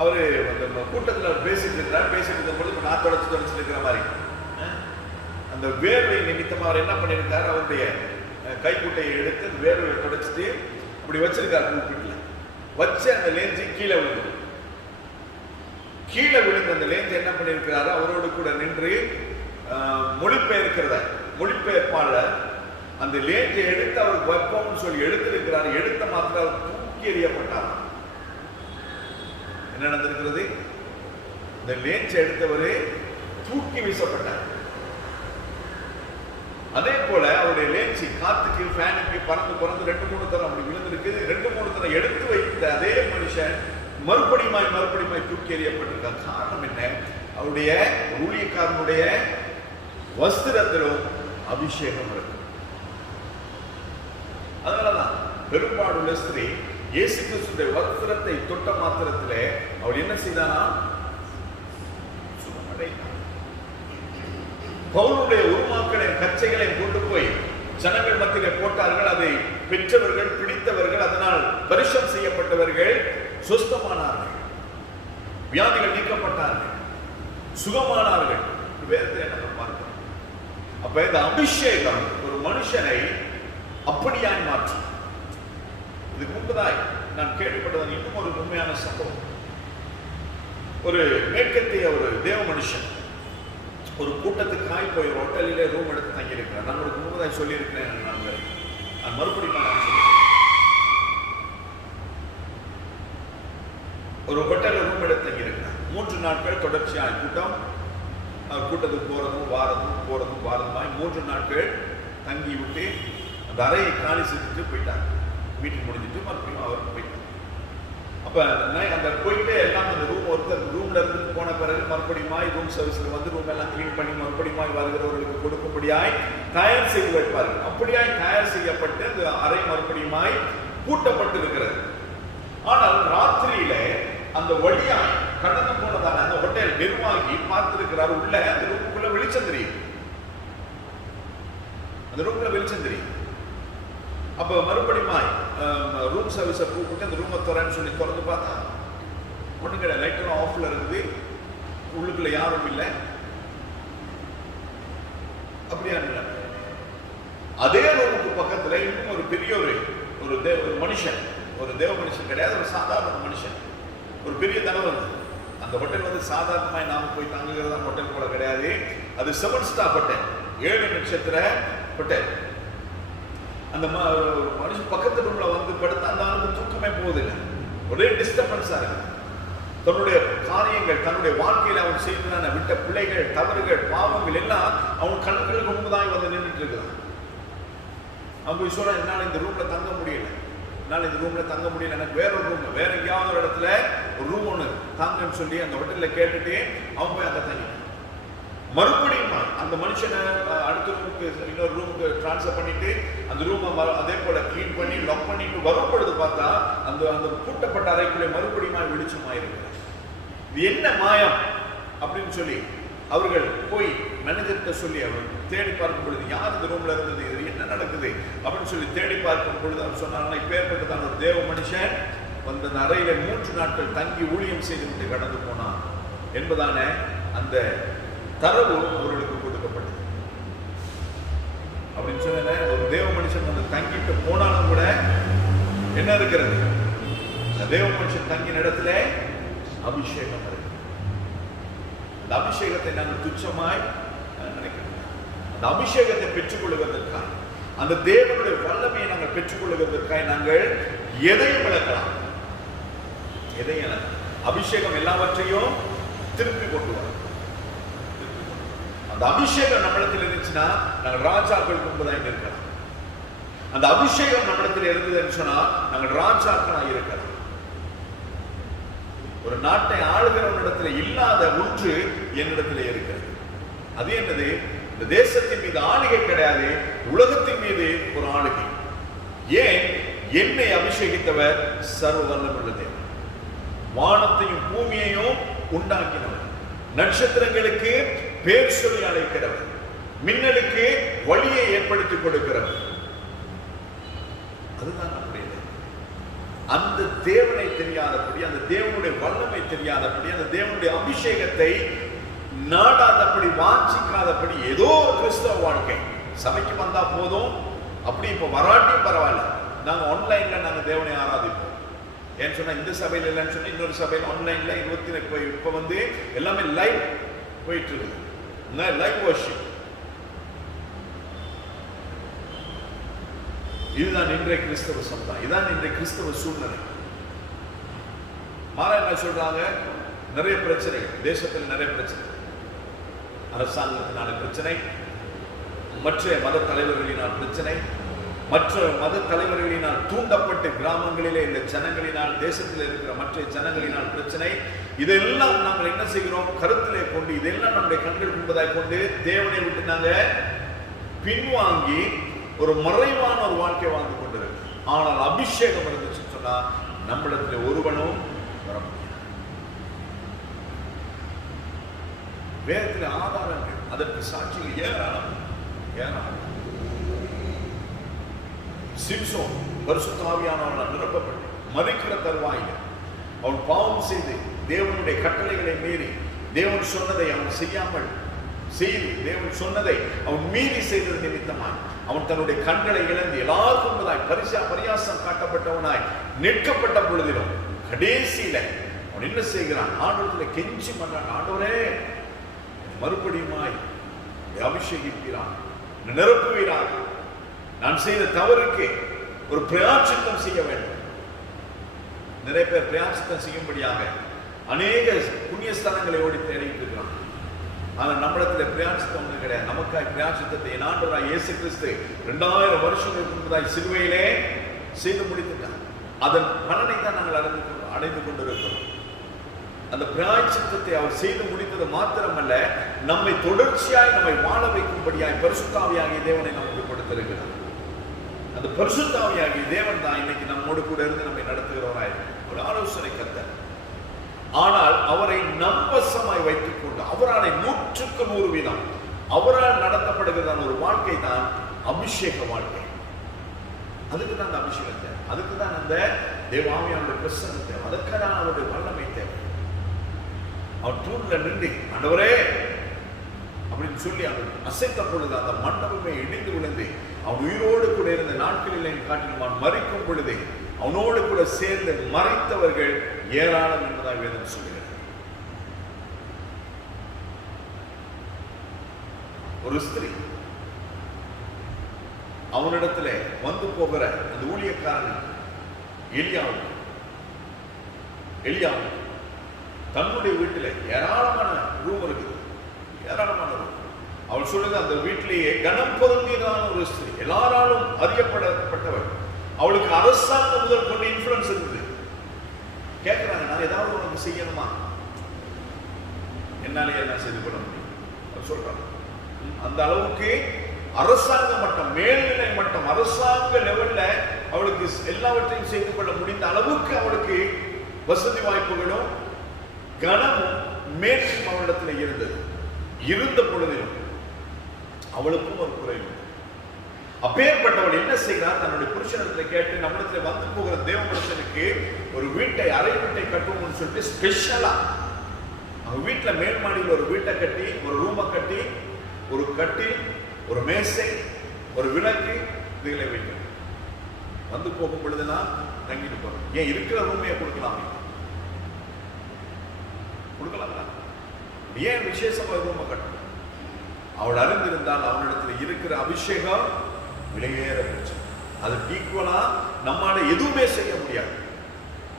அவரு கூட்டத்தில் அவர் பேசிட்டு இருக்கிறார். பேசிட்டு இருந்த பொழுது நான் தொடச்சிட்டு இருக்கிற மாதிரி அந்த வேர்வை நிமித்தமா அவர் என்ன பண்ணியிருக்காரு, அவருடைய கைக்குட்டையை எடுத்து அந்த வேர்வையை தொடச்சிட்டு அப்படி வச்சிருக்காரு. கூப்பிட்டுல வச்சு அந்த லேஞ்சு கீழே விழுந்து அந்த லேஞ்சு என்ன பண்ணியிருக்கிறாரு, அவரோடு கூட நின்று மொழிபெயர்ப்பாளர் அந்த லேஞ்சை எடுத்து அவருக்கு வைப்போம்னு சொல்லி எடுத்திருக்கிறார். எடுத்த மாத்திரம் அவர் தூக்கி எறியப்பட்டார். என்ன நடந்திருக்கிறது? இந்த லேஞ்சை எடுத்தவரே தூக்கி வீசப்பட்டார். அதே போல அவருடைய லேஞ்சி காத்துக்கு ஃபேனுக்கு பறந்து 2-3 தரம் அப்படி விழுந்திருக்கு. 2-3 தரம் எடுத்து வைத்த அதே மனுஷன் மறுபடியுமாய் தூக்கி எறியப்பட்டிருக்கார். காரணம் என்ன? அவருடைய ஊழியக்காரனுடைய வஸ்திரத்திலும் அபிஷேகம் இருக்கு. அதனாலதான் பெரும்பாலுள்ள ஸ்திரீ இயேசு கிறிஸ்துவின் வஸ்திரத்தை தொட்ட மாத்திரத்திலே அவர் என்ன செய்தானா? சுகமடைந்தார். பவுலுடைய உருமாக்களின் கச்சைகளை கொண்டு போய் ஜனங்கள் மத்தியிலே போட்டார்கள். அதை பெற்றவர்கள், பிடித்தவர்கள், அதனால் பரிசம் செய்யப்பட்டவர்கள் சுஸ்தமானார்கள், வியாதிகள் நீக்கப்பட்டார்கள், சுகமானார்கள். வேதத்தை நம்ம பார்க்கிறோம். அப்ப இந்த அபிஷேகம் ஒரு மனுஷனை அப்படியாய் மாற்றும். இதுக்கு முன்பதாய் நான் கேள்விப்பட்டது இன்னும் ஒரு உண்மையான சம்பவம். ஒரு மேற்கத்திய ஒரு தேவ மனுஷன் ஒரு கூட்டத்துக்காய் போய் ஒரு ஹோட்டலிலே ரூம் எடுத்து தங்கியிருக்கிறார். நம்மளுக்கு முன்பதாய் சொல்லியிருக்கிறேன். நான் மறுபடியும் ஒரு ஹோட்டலில் ரூம் எடுத்து தங்கியிருக்கிறார். 3 நாட்கள் தொடர்ச்சியாக கூட்டத்துக்கு போறதும் வாரதுமாய் 3 நாட்கள் தங்கி விட்டு அந்த அறையை காலி செஞ்சுட்டு போயிட்டாங்க. மீட்டிங் முடிஞ்சிட்டு மறுபடியும் அவர் போயிட்டாங்க. அப்ப அந்த போயிட்டு எல்லாம் அந்த ரூம்ல இருந்து போன பிறகு மறுபடியும் ரூம் சர்வீஸ்ல வந்து ரூம் எல்லாம் கிளீன் பண்ணி மறுபடியும் வருகிறவர்களுக்கு கொடுக்கும்படியாய் தயார் செய்து வைப்பார்கள். அப்படியாய் தயார் செய்யப்பட்டு அந்த அறை மறுபடியும் பூட்டப்பட்டு இருக்கிறது. ஆனால் ராத்திரியில அந்த வழியாய் கடந்து போனதான அந்த ஹோட்டல் நிர்வாகி பார்த்திருக்கிறார். உள்ள அந்த ரூமுக்குள்ள வெளிச்சம் தெரியும். அந்த ரூம்ல வெளிச்சம் தெரியும். அப்ப மறுபடியும் ரூம் சர்வீஸை கூப்பிட்டு அந்த ரூமை திறன்னு சொல்லி திறந்து பார்த்தா ஒன்றும் கிடையாது. லைட்டெல்லாம் ஆஃப்ல இருக்குது, உள்ளுக்குள்ள யாரும் இல்லை. அப்படியா இல்லை. அதே ரூமுக்கு பக்கத்துல இன்னும் ஒரு பெரிய ஒரு மனுஷன், ஒரு தேவ மனுஷன் கிடையாது, ஒரு சாதாரண மனுஷன், ஒரு பெரிய தனவன். அந்த ஹோட்டல் வந்து சாதாரணமாய் நாம போய் தங்குகிறதா ஹோட்டல் போல கிடையாது. அது 7 ஸ்டார் ஹோட்டல், 7 நட்சத்திர ஹோட்டல். அந்த மனுஷன் பக்கத்து ரூம்ல வந்து படுத்தா அந்த ஆளுக்கு தூக்கமே போவதில்லை. ஒரே டிஸ்டர்பன்ஸா இருக்கு. தன்னுடைய காரியங்கள், தன்னுடைய வாழ்க்கையில அவன் செய்ததான விட்ட பிள்ளைகள், தவறுகள், பாவங்கள் எல்லாம் அவன் கண்களுக்கு முன்பதாக வந்து நின்றுட்டு இருக்கிறான். அவன் போய் சொல்றான், என்னால இந்த ரூம்ல தங்க முடியல, எனக்கு வேற ஒரு ரூம், வேற எங்கேயாவது ஒரு இடத்துல ஒரு ரூம் ஒண்ணு தாங்கன்னு சொல்லி அந்த ஹோட்டல்ல கேட்டுட்டு அவன் போய் அங்க தங்கிட்டான். மறுபடியும் அந்த மனுஷனை அடுத்த ரூமுக்கு, இன்னொரு ரூமுக்கு டிரான்ஸ்ஃபர் பண்ணிட்டு அந்த ரூமை அதே போல கிளீன் பண்ணி லாக் பண்ணிட்டு வரும் பொழுது பார்த்தா அந்த அந்த பூட்டப்பட்ட அறைக்குள்ளே மறுபடியும் வெளிச்சமாயிருக்கு. இது என்ன மாயம் அப்படின்னு சொல்லி அவர்கள் போய் மேனேஜர்கிட்ட சொல்லி அவர் தேடி பார்க்கும் பொழுது, யார் இந்த ரூம்ல இருந்தது, இது என்ன நடக்குது அப்படின்னு சொல்லி தேடி பார்க்கும் பொழுது அவர் சொன்னாங்கன்னா, இப்பேற்பட்டதான் ஒரு தேவ மனுஷன் அந்த அறையில 3 நாட்கள் தங்கி ஊழியம் செய்து விட்டு கடந்து போனான் என்பதான அந்த தரவு அவர்களுக்கு கொடுக்கப்பட்டது. அப்படின்னு சொன்ன ஒரு தேவ மனுஷன் வந்து தங்கிட்டு போனாலும் கூட என்ன இருக்கிறது, அந்த தேவ மனுஷன் தங்கின இடத்துல அபிஷேகம் இருக்கு. அந்த அபிஷேகத்தை நாங்கள் துச்சமாய் நினைக்கிறோம். அந்த அபிஷேகத்தை பெற்றுக் கொள்வதற்காக, அந்த தேவனுடைய வல்லமையை நாங்கள் பெற்றுக் கொள்வதற்காக நாங்கள் எதையும் இழக்கலாம். அபிஷேகம் எல்லாவற்றையும் திருப்பி கொண்டு வரும். அந்த அபிஷேகம் நம்மிடத்தில் இருந்துச்சுன்னா நாங்கள் ராஜாக்கள் முன்பதாக இருக்கலாம். அந்த அபிஷேகம் நம்மிடத்தில் இருந்ததுன்னு சொன்னா நாங்கள் ராஜாக்களாக இருக்கலாம். ஒரு நாட்டை ஆளுகிறவனிடத்தில் இல்லாத ஒன்று என்னிடத்தில் இருக்கிறது. அது என்னது? இந்த தேசத்தின் மீது ஆளுகை கிடையாது, உலகத்தின் மீது ஒரு ஆளுகை. ஏன்? என்னை அபிஷேகித்தவர் சர்வ வல்லமையுள்ள தேவன், வானத்தையும் பூமியையும் உண்டாக்கினவர், நட்சத்திரங்களுக்கு பேர் சொல்லி அழைக்கிறவர், மின்னலுக்கு வழியை ஏற்படுத்தி கொடுக்கிறவர். அதுதான் நம்முடைய அந்த தேவனை தெரியாதபடி, அந்த தேவனுடைய வல்லமை தெரியாதபடி, அந்த தேவனுடைய அபிஷேகத்தை நாடாதபடி, வாஞ்சிக்காதபடி ஏதோ ஒரு கிறிஸ்தவ வாழ்க்கை, சபைக்கு வந்தா போதும், அப்படி இப்ப வராட்டியும் பரவாயில்ல, நாங்க ஆன்லைன்ல நாங்க தேவனை ஆராதிப்போம். ஏன்னு சொன்னா இந்த சபையில இல்லைன்னு சொன்னா இன்னொரு சபையில ஆன்லைன்ல இப்ப வந்து எல்லாமே லைவ் போயிட்டு இருக்கு, லைவ் வர்ஷிப். இதுதான் இன்றைய கிறிஸ்தவ சமுதாயம், இதுதான் இன்றைய கிறிஸ்தவ சூழ்நிலை. மாறா என்ன சொல்றாங்க? நிறைய பிரச்சனை, தேசத்தில் நிறைய பிரச்சனை, அரசாங்கத்தினால பிரச்சனை, மற்ற மத தலைவர்களினால் பிரச்சனை, மற்ற மத தலைவர்களினால் தூண்டப்பட்டு கிராமங்களிலே இந்த ஜனங்களினால், தேசத்தில் இருக்கிற மற்ற ஜனங்களினால் பிரச்சனை. இதெல்லாம் நாங்கள் என்ன செய்கிறோம்? கருத்திலே கொண்டு, இதெல்லாம் நம்முடைய கண்கள் முன்பதாய் கொண்டு தேவனை விட்டு நாங்க பின்வாங்கி ஒரு மறைவான ஒரு வாழ்க்கை வாழ்ந்து கொண்டிருக்கு. ஆனால் அபிஷேகம் இருந்துச்சு சொன்னா நம்மிடத்தில் ஒருவனும் வர முடியாது. வேதத்தில் ஆதாரங்கள், அதற்கு சாட்சிகள் ஏராளம். சிம்சோன் பரிசுத்த ஆவியானவரால் நிரப்பப்பட்டு மரிக்கிற தருவாயில அவன் பாவம் செய்து தேவனுடைய கட்டளைகளை மீறி தேவன் சொன்னதை அவன் செய்யாமல் செய்து தேவன் சொன்னதை அவன் மீறி செய்தது நிமித்தமாய் அவன் தன்னுடைய கண்களை இழந்து எல்லாருக்கும் முன்பதாய் பரியாசம் காட்டப்பட்டவனாய் நிற்கப்பட்ட பொழுதிலும் கடைசியில அவன் என்ன செய்கிறான்? ஆண்டவரத்தில் கெஞ்சி மன்றான், ஆண்டவரே மறுபடியுமாய் அபிஷேகிக்கிறான், நிரப்புவீராக, நான் செய்த தவறுக்கு ஒரு பிராயச்சித்தம் செய்ய வேண்டும். நிறைய பேர் பிராயச்சித்தம் செய்யும்படியாக அநேக புண்ணிய ஸ்தலங்களை ஓடி தேடிட்டு இருக்கிறான். ஆனால் நம்மிடத்துல பிராயச்சித்தம் ஒன்று கிடையாது. நமக்காய் பிராயச்சித்தத்தை ஆண்டவராய் இயேசு கிறிஸ்து 2000 வருஷங்களுக்கு முன்பதாய் சிலுவையிலே செய்து முடித்துட்டார். அதன் பலனை தான் நாங்கள் அடைந்து கொண்டிருக்கிறோம். அந்த பிராயச்சித்தத்தை அவர் செய்து முடித்தது மாத்திரமல்ல, நம்மை தொடர்ச்சியாய் நம்மை வாழ வைக்கும்படியாய் பரிசுத்த ஆவியாகிய தேவனை நமக்கு கொடுத்திருக்கிறார். அந்த பரிசுத்த ஆவியாகிய தேவன் தான் இன்னைக்கு நம்மோடு கூட இருந்து நம்மை நடத்துகிறவராய் ஒரு ஆலோசனை கர்த்தர். ஆனால் அவரை நம்பசமாய் வைத்துக் கொண்டு அவரால் 100% அவரால் நடத்தப்படுகிறதான ஒரு வாழ்க்கை தான் அபிஷேக வாழ்க்கை. அதுக்கு தான் அந்த அபிஷேகத்தை, அதுக்கு தான் அந்த தேவாவியானுடைய பிரசன்னத்தை, அதற்கான அவருடைய வல்லமை தேவை. அவர் தூண்ல நின்று ஆண்டவரே அப்படின்னு சொல்லி அவர் அசைத்த பொழுது அந்த மண்டபமே இடிந்து விழுந்து அவன் உயிரோடு கூட இருந்த நாட்களில் காட்டிலும் அவன் மறிக்கும் பொழுது அவனோடு கூட சேர்ந்து மறைத்தவர்கள் ஏராளம் என்பதாக வேதம் சொல்கிறது. ஒரு ஸ்திரீ அவனிடத்துல வந்து போகிற அந்த ஊழியக்காரன் எலியாவும் தன்னுடைய வீட்டில் ஏராளமான ரூம் இருக்குது, ஏராளமான ரூம். அவள் சொல்லுது, அந்த வீட்டிலேயே கனம் பொருந்தியதான ஒரு ஸ்திரீ, எல்லாராலும் அறியப்படப்பட்டவர். அவளுக்கு அரசாங்கம் முதல் கொண்டு இன்ஃபுளுன்ஸ் இருந்தது. கேட்கிறாங்க, நான் ஏதாவது உனக்கு செய்யணுமா? என்னாலே எல்லாம் செய்து கொள்ள முடியும் சொல்றாங்க. அந்த அளவுக்கு அரசாங்க மட்டம், மேல்நிலை மட்டம், அரசாங்க லெவல்ல அவளுக்கு எல்லாவற்றையும் செய்து கொள்ள முடிந்த அளவுக்கு அவளுக்கு வசதி வாய்ப்புகளும் கனமும் மேற்கும் அவளிடத்தில் இருந்தது. இருந்த பொழுதிலும் அவளுக்கும் ஒரு குறைவு. அப்பேற்பட்டவள் என்ன செய்கிறார்? தன்னுடைய புருஷனிடத்தில் கேட்டு நம்மிடத்தில் வந்து போகிற தேவ மனுஷனுக்கு ஒரு வீட்டை, அறை வீட்டை கட்டுவோம்னு சொல்லிட்டு ஸ்பெஷலா அவங்க வீட்டுல மேல் மாடியில் ஒரு வீட்டை கட்டி, ஒரு ரூமை கட்டி, ஒரு கட்டி, ஒரு மேசை, ஒரு விளக்கு, இதுகளை வைக்கணும். வந்து போகும் பொழுதுதான் தங்கிட்டு போறோம். ஏன் இருக்கிற ரூமையை கொடுக்கலாமே, கொடுக்கலாங்களா? ஏன் விசேஷமா ரூமை கட்டணும்? அவள் அறிந்திருந்தால் அவனிடத்தில் இருக்கிற அபிஷேகம் விலையேற பெற்று, அது ஈக்குவலா நம்மால எதுவுமே செய்ய முடியாது.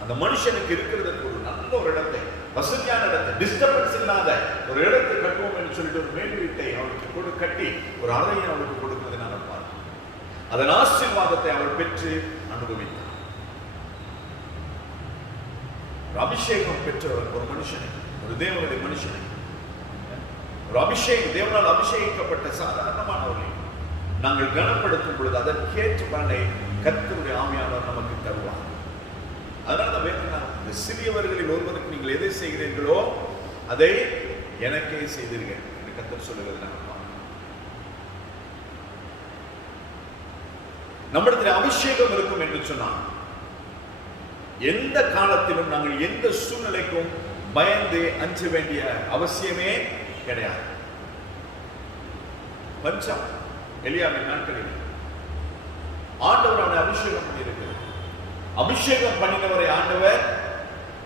அந்த மனுஷனுக்கு இருக்கிறதுக்கு ஒரு நல்ல ஒரு இடத்தை, வசதியான இடத்தை, டிஸ்டர்பன்ஸ் இல்லாத ஒரு இடத்தை கட்டுவோம் என்று சொல்லிட்டு ஒரு மேல் வீட்டை அவளுக்கு கட்டி ஒரு அறையை அவளுக்கு கொடுக்கிறதை நான் பார்க்கிறேன். அதன் ஆசீர்வாதத்தை அவள் பெற்று அனுபவித்தார். ஒரு அபிஷேகம் பெற்றவர் ஒரு மனுஷனை, ஒரு தேவனுடைய மனுஷனை, ஒரு அபிஷேகம், தேவனால் அபிஷேகிக்கப்பட்ட சாதாரணமானவர்களை நாங்கள் கனப்படுத்தும் பொழுது அதற்கேற்ற பலனை கர்த்தருடைய ஆவியானவர் நமக்கு தருவார். அதனால இந்த சிறியவர்களில் ஒருவருக்கு நீங்கள் எதை செய்கிறீர்களோ அதை எனக்கே செய்தீர்கள் என்று கர்த்தர் சொல்லுகிறது. நம்மிடத்தில் அபிஷேகம் இருக்கும் என்று சொன்னால் எந்த காலத்திலும் நாங்கள் எந்த சூழ்நிலைக்கும் பயந்து அஞ்ச வேண்டிய அவசியமே கிடையாது. பஞ்சம் எலியாவின் நாட்களில் ஆண்டவரான அபிஷேகம் பண்ணியிருக்கிறது. அபிஷேகம் பண்ணினவரை ஆண்டவர்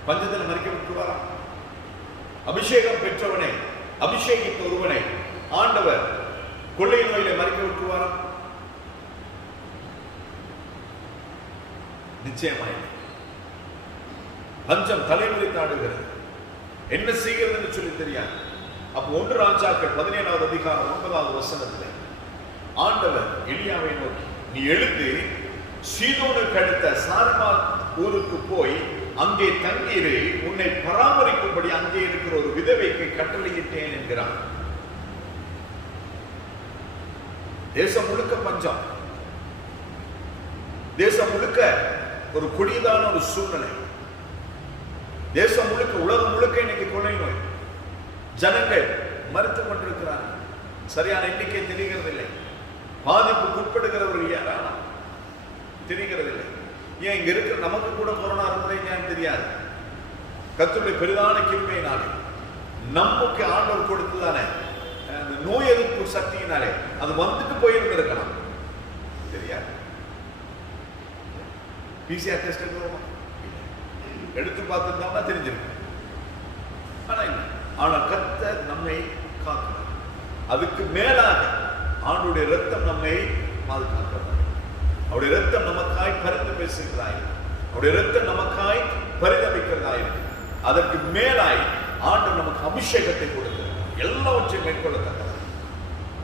பஞ்சத்தில் மறிக்க விட்டுவாரா? அபிஷேகம் பெற்றவனை, அபிஷேகித்த ஒருவனை ஆண்டவர் கொள்ளை நோயில மறிக்க விட்டுவாரா? நிச்சயமாய் பஞ்சம் தலைமுறை ஆடுகிறது. என்ன செய்கிறது என்று சொல்லி தெரியாது. அப்போ 1 ராஜாக்கள் 17வது அதிகாரம் 9வது வசனத்தில் ஆண்டவர் எலியாவை நோக்கி, நீ எழுந்து சீதோனுக்கு அடுத்த சார்மாத் ஊருக்கு போய் அங்கே தங்கியிரு, உன்னை பராமரிக்கும்படி அங்கே இருக்கிற ஒரு விதவைக்கு கட்டளையிட்டேன் என்கிறார். தேசம் முழுக்க பஞ்சம், தேசம் முழுக்க ஒரு கொடியதான ஒரு சூழ்நிலை, தேசம் முழுக்க, உலகம் முழுக்க இன்னைக்கு கொள்ளை நோய், ஜனங்கள் மறுத்துக் கொண்டிருக்கிறார்கள். சரியான எண்ணிக்கை தெரிகிறதில்லை. பாதிப்புக்கு உட்படுகிறவர்கள் யாரானா தெரிகிறதில்லை. ஏன் இங்க இருக்கிற நமக்கு கூட கொரோனா இருந்ததே ஏன் தெரியாது. கர்த்தருடைய பெரிதான கிருபையினாலே நமக்கு ஆண்டவர் கொடுத்ததானே அந்த நோய் எதிர்ப்பு சக்தியினாலே அது வந்துட்டு போயிருந்திருக்கலாம். சரியா? பிசிஆர் டெஸ்ட் எடுத்து பார்த்துருந்தோம்னா தெரிஞ்சிருக்கு. ஆனா கர்த்தர் நம்மை காக்கிறார். அதுக்கு மேலாக ஆண்டுடைய ரத்தம் நம்மை பாதுகாக்கிறார். அவருடைய ரத்தம் நமக்காய் பரிந்து பேசுகிறாய். அவருடைய ரத்தம் நமக்காய் பரிதவிக்கிறதாய். அதற்கு மேலாய் ஆண்டு நமக்கு அபிஷேகத்தை கொடுக்கிறார், எல்லாவற்றையும் மேற்கொள்ளத்தக்கது.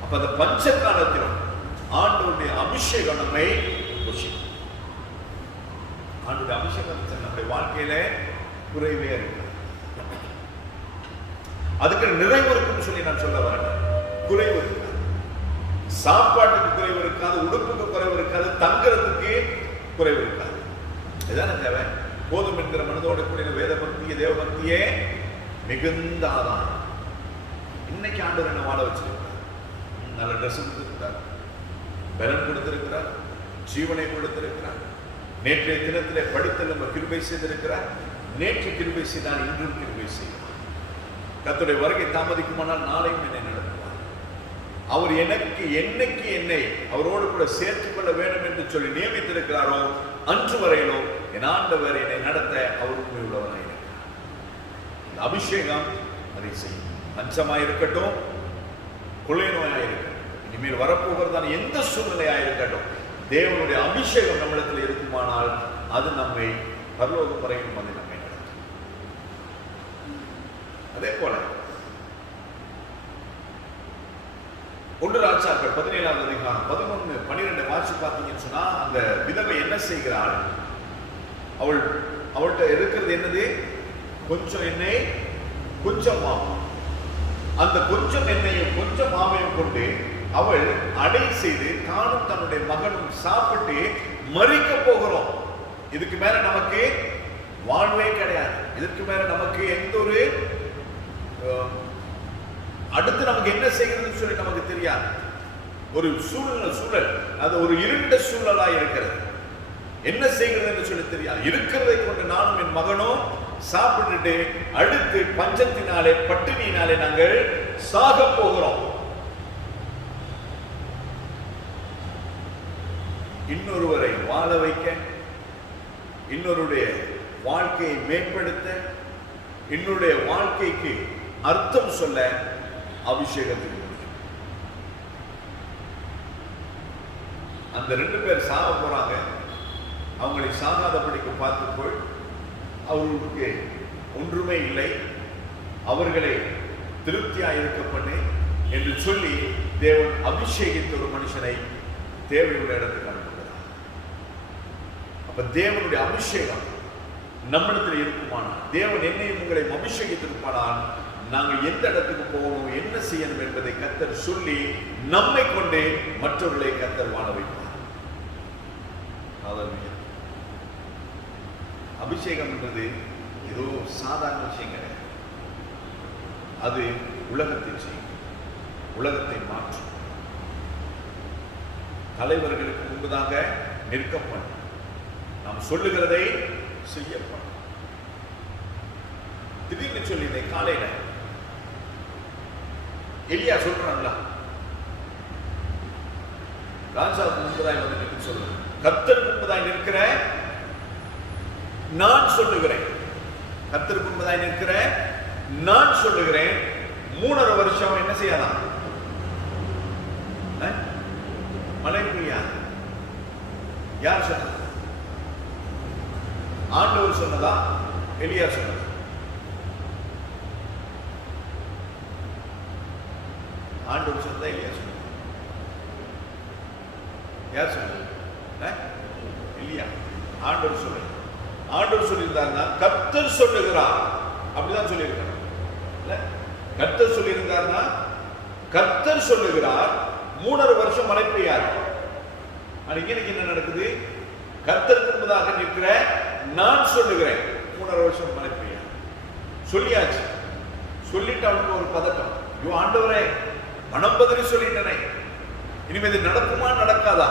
அப்ப அந்த பஞ்ச காலத்திலும் ஆண்டுடைய அபிஷேகம் நம்மை போஷிக்கும். ஆண்டுடைய அபிஷேகம் நம்முடைய வாழ்க்கையில குறைவே இருக்கு. அதுக்கு நிறைவு இருக்குன்னு சொல்லி நான் சொல்ல வரேன். குறைவு இருக்காது. சாப்பாட்டுக்கு குறைவு இருக்காது, உடுப்புக்கு குறைவு இருக்காது, தங்குறதுக்கு குறைவு இருக்காது. இதுதானே தேவை. போதும் என்கிற மனதோடு கூடிய வேத பக்திய தேவ பக்தியே மிகுந்த ஆதாரம். இன்னைக்கு ஆண்டவர் என்ன வாழ வச்சிருக்கிறார். நல்ல ட்ரெஸ் கொடுத்திருக்கிறார், பலன் கொடுத்திருக்கிறார், ஜீவனை கொடுத்திருக்கிறார். நேற்றைய தினத்திலே படித்தல் நம்ம கிருபை செய்திருக்கிறார். நேற்று கிருபை செய்தால் இன்றும் கிருபை செய்கிறார். கர்த்தருடைய வருகை தாமதிக்குமானால் நாளையும் என்னை நடத்துவார். அவர் எனக்கு என்னைக்கு என்னை அவரோடு கூட சேர்த்துக் கொள்ள வேண்டும் என்று சொல்லி நியமித்திருக்கிறாரோ அன்று வரையிலோ என் ஆண்டவர் என்னை நடத்த அவர் உண்மை உள்ளவராயிருக்கிறார். அபிஷேகம் அதை செய்யும். பஞ்சமாயிருக்கட்டும், கொள்ளை நோயாயிருக்கட்டும், இனிமேல் வரப்போகிறதான எந்த சூழ்நிலையாயிருக்கட்டும், தேவனுடைய அபிஷேகம் நம்மிடத்தில் இருக்குமானால் அது நம்மை பரலோகம் வரையும் வந்து நம்மை நடத்தும். அதே போல 1 ராஜாக்கள் 17ஆவது அதிகாரம் 11, 12 வாசி பார்த்தீங்கன்னு சொன்னா, அந்த விதவை என்ன செய்கிறாள்? அவள்கிட்ட இருக்கிறது என்னது? கொஞ்சம் எண்ணெய், கொஞ்சம் மாவு. அந்த கொஞ்சம் எண்ணெயும் கொஞ்சம் மாவையும் கொண்டு அவள் அடை செய்து தானும் தன்னுடைய மகனும் சாப்பிட்டு மறிக்க போகிறோம். இதுக்கு மேல நமக்கு வாழ்வே கிடையாது. இதுக்கு மேல நமக்கு எந்த ஒரு அடுத்து நமக்கு என்ன செய்யறதுன்னு சொல்லி நமக்கு தெரியாது. ஒரு சூழல் அது ஒரு இருண்ட சூழலா இருக்கிறது. என்ன செய்கிறது என்று சொல்லி தெரியாது. இருக்கிறதை கொண்டு நானும் என் மகனும் சாப்பிட்டுட்டு அடுத்து பஞ்சத்தினாலே பட்டினியினாலே நாங்கள் சாக போகிறோம். இன்னொருவரை வாழ வைக்க, இன்னொருடைய வாழ்க்கையை மேம்படுத்த, இன்னொருடைய வாழ்க்கைக்கு அர்த்தம் சொல்ல அபிஷேகத்துக்கு முடியும். அந்த 2 பேர் சாக போறாங்க. அவங்களை சாகாதபடிக்கு பார்த்துக்கொள், அவர்களுக்கு ஒன்றுமே இல்லை, அவர்களை திருப்தியா இருக்க பண்ணு என்று சொல்லி தேவன் அபிஷேகித்த ஒரு மனுஷனை தேவையுள்ள இடத்துக்கு அனுப்புகிறார். அப்ப தேவனுடைய அபிஷேகம் நம்மிடத்தில் இருக்குமானால், தேவன் என்னையும் உங்களையும் அபிஷேகித்திருப்பானால், நாங்கள் எந்த இடத்துக்கு போகணும், என்ன செய்யணும் என்பதை கர்த்தர் சொல்லி நம்மை கொண்டே மற்றவர்களை கர்த்தர் வாழ வைப்பார். அபிஷேகம் என்பது ஏதோ சாதாரண விஷயம் கிடையாது. அது உலகத்தை செய்யும், உலகத்தை மாற்றும். தலைவர்களுக்கு முன்பதாக நிற்கப்படும், நாம் சொல்லுகிறதை செய்யப்படும். திடீர்னு சொல்லி காலையில எலியா சொல்றாங்களா, ராஜாவுக்கு முன்பதாய் வந்து நிற்க சொல்லுங்க, கர்த்தருக்கு முன்பதாய் நிற்கிற நான் சொல்லுகிறேன், கர்த்தருக்கு முன்பதாய் நிற்கிற நான் சொல்லுகிறேன், 3.5 வருஷம் என்ன செய்யலாம், மழை பெய்யாது. யார் சொன்னது? ஆண்டவர் சொன்னதா, எலியா சொன்னதா? ஆண்டவர் சொன்னதா, எலியா சொன்னதா? யார் சொன்னது? எலியா. ஆண்டவர் சொல்ல, ஆண்டவர் சொல்லியிருந்தாருன்னா கர்த்தர் சொல்லுகிறார், அப்படிதான் சொல்லியிருக்காங்க. கர்த்தர் சொல்லியிருந்தாருன்னா கர்த்தர் சொல்லுகிறார், 3.5 வருஷம் மழை பெய்யாது. இன்னைக்கு என்ன நடக்குது? கர்த்தருக்கு முன்பதாக நிற்கிற நான் சொல்லுகிறேன், 3.5 வருஷம் மழை பெய்யாது. சொல்லியாச்சு. சொல்லிட்டு அவனுக்கு ஒரு பதட்டம், ஐயோ ஆண்டவரே, மனம் பதறி சொல்லிட்டனே, இனிமே இது நடக்குமா நடக்காதா?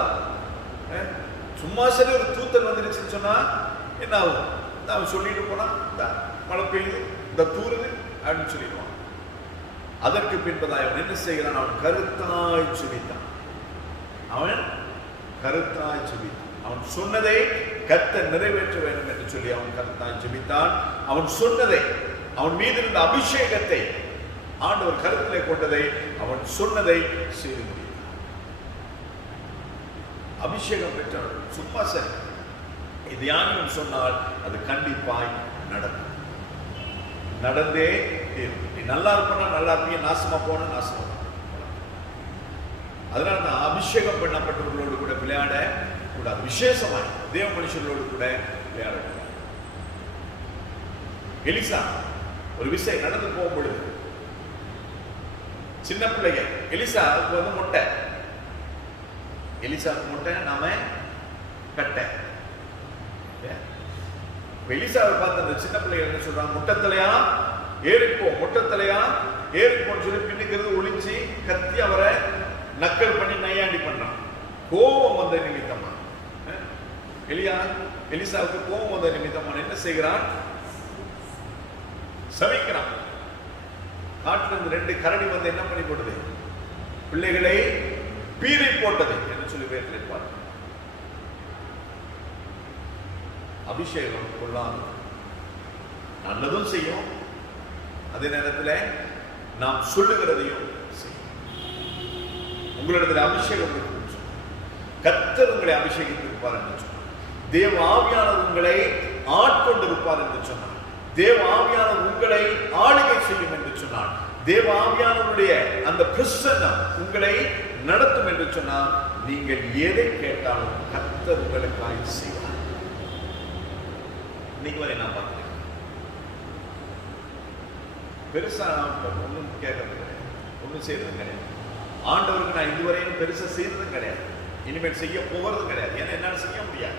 சும்மா சரி ஒரு தூத்தன் வந்துருச்சுன்னு சொன்னா என்ன ஆகும்? அவன் சொல்லிட்டு போனா மழை பெய்யுது, இந்த தூருது அப்படின்னு சொல்லிடுவான். அதற்கு பின்பதாய் அவன் என்ன செய்கிறான்? அவன் கருத்தாய் சுபித்தான். அவன் கருத்தாய் சுபித்தான். அவன் சொன்னதை கர்த்தர் நிறைவேற்ற வேண்டும் என்று சொல்லி அவன் கருத்தாய் சுபித்தான். அவன் சொன்னதை, அவன் மீது இருந்த அபிஷேகத்தை, ஆண்டவர் கருத்திலே கொண்டதை, அவன் சொன்னதை செய்து முடித்தார். அபிஷேகம் பெற்றவன் சும்மா சரி, இது யாரும் சொன்னால் அது கண்டிப்பாய் நடக்கும், நடந்தே. நீ நல்லா இருப்பா நல்லா இருப்பீங்க, நாசமா போன நாசமா. அதனால நான் அபிஷேகம் பண்ணப்பட்டவர்களோடு கூட விளையாட கூடாது, விசேஷமாய் தேவ மனுஷர்களோடு கூட விளையாட கூடாது. எலிசா ஒரு விஷயம் நடந்து போகும் பொழுது, சின்ன பிள்ளைங்க, எலிசாவுக்கு வந்து முட்டை, எலிசாவுக்கு முட்டை, நாம கட்டை. எலிசாவை பார்த்து அந்த சின்ன பிள்ளைங்க என்ன சொல்றாங்க? முட்டத்தலையா ஏறிப்போ, முட்டத்தலையா ஏறிப்போன்னு சொல்லி பின்னுக்கிறது ஒளிஞ்சு கத்தி அவரை நக்கல் பண்ணி நையாண்டி பண்றான். கோபம் வந்த நிமித்தமா, எலிசாவுக்கு கோபம் வந்த நிமித்தமா என்ன செய்கிறான்? சபிக்கிறான். காட்டுல இருந்து 2 கரடி வந்து என்ன பண்ணி போட்டது? பிள்ளைகளை பீறி போட்டது என்று சொல்லி பேசிருப்பார். அபிஷேகம் கொள்ளாது, நல்லதும் செய்யும், அதே நேரத்தில் நாம் சொல்லுகிறதையும் செய்யும். உங்களிடத்தில் அபிஷேகம் இருக்கு, கர்த்தர் உங்களை அபிஷேகித்திருப்பார் என்று சொன்னார். தேவ ஆவியானவர் உங்களை ஆட்கொண்டிருப்பார் என்று சொன்னார். தேவ ஆவியானவர் உங்களை ஆளுகை செய்யும் என்று சொன்னார். தேவ ஆவியானவருடைய அந்த பிரசன்னம் உங்களை நடத்தும் என்று சொன்னால், நீங்கள் எதை கேட்டாலும் கர்த்தர் உங்களுக்காக செய்வார். இன்னைக்கு வரை நான் பார்க்கிறேன், பெருசா ஒன்றும் கேட்கறது கிடையாது, ஒன்றும் செய்யறது கிடையாது. ஆண்டவருக்கு நான் இதுவரையும் பெருசா செய்யறதும் கிடையாது, இனிமேல் செய்ய போகிறதும் கிடையாது. ஏன்னா என்னால் செய்ய முடியாது.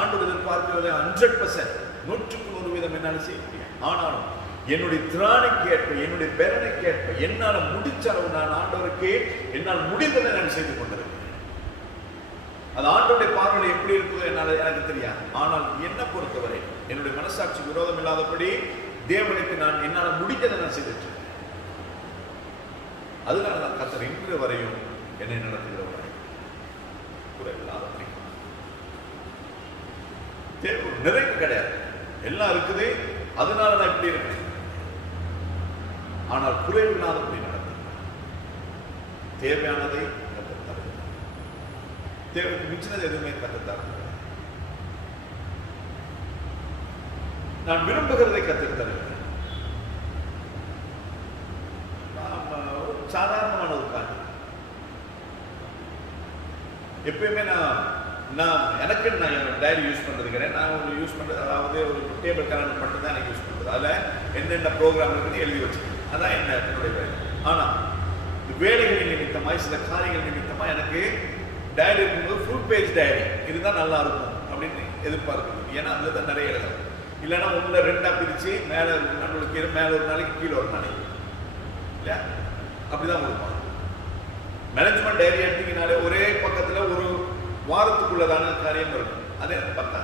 ஆண்டவர் எதிர்பார்க்கிறது 100%, 100% என்னால் செய்ய முடியாது. ஆனாலும் என்னுடைய திராணிக்கு ஏற்ப, என்னுடைய பெறனுக்கு ஏற்ப, என்னால் முடிச்ச அளவு நான் ஆண்டவருக்கு என்னால் முடிந்ததை நான் செய்து கொண்டிருக்கிறேன். அது ஆண்டவருடைய பார்வையில் எப்படி இருக்குது என்னால் எனக்கு தெரியாது. ஆனால் என்னை பொறுத்தவரை என்னுடைய மனசாட்சி விரோதம் இல்லாதபடி தேவனுக்கு நான் என்னால் முடிந்ததை நான் செய்துட்டு இருக்கேன். அதனால நான் கர்த்தர் இன்று வரையும் என்னை நடத்துகிற வரை குறைவில்லாதபடி. நிறைவு கிடையாது, எல்லாம் இருக்குது, அதனால நான் இப்படி இருக்கேன். ஆனால் குறைவில்லாதபடி நடத்துகிறேன். தேவையானதை கற்றுத்தருகிறேன், தேவைக்கு மிச்சினது எதுவுமே கற்றுத்தருகிறேன். நான் விரும்புகிறதை கற்றுத்தருகிறேன். சாதாரணமான ஒரு காரியம். எப்பயுமே நான் எனக்கு டைரி யூஸ் பண்றது கிடையாது. நான் ஒரு யூஸ் பண்றது, அதாவது ஒரு டேபிள் கேலண்டர் மட்டும் தான் எனக்கு யூஸ் பண்றது. அதில் என்னென்ன ப்ரோக்ராம் இருக்குன்னு எழுதி வச்சுக்கேன், அதான் என்னுடைய வேலை. ஆனால் வேலைகளின் நிமித்தமாய், சில காரியங்கள் நிமித்தமாக எனக்கு டைரி இருக்கும்போது ஃபுல் பேஜ் டைரி இதுதான் நல்லா இருக்கும் அப்படின்னு எதிர்பார்க்கணும். ஏன்னா அதில் தான் நிறைய எழுதலாம். இல்லைன்னா 1-2 பிரித்து மேலே நம்மளுக்கு மேலே ஒரு நாளைக்கு கீழே ஒரு நாளைக்கு இல்லையா, அப்படிதான் கொடுப்பாங்க. மேனேஜ்மெண்ட் டைரி எடுத்தீங்கனாலே ஒரே பக்கத்தில் ஒரு வாரத்துக்குள்ளதான காரியம் இருக்கும். அது எனக்கு பார்த்தா,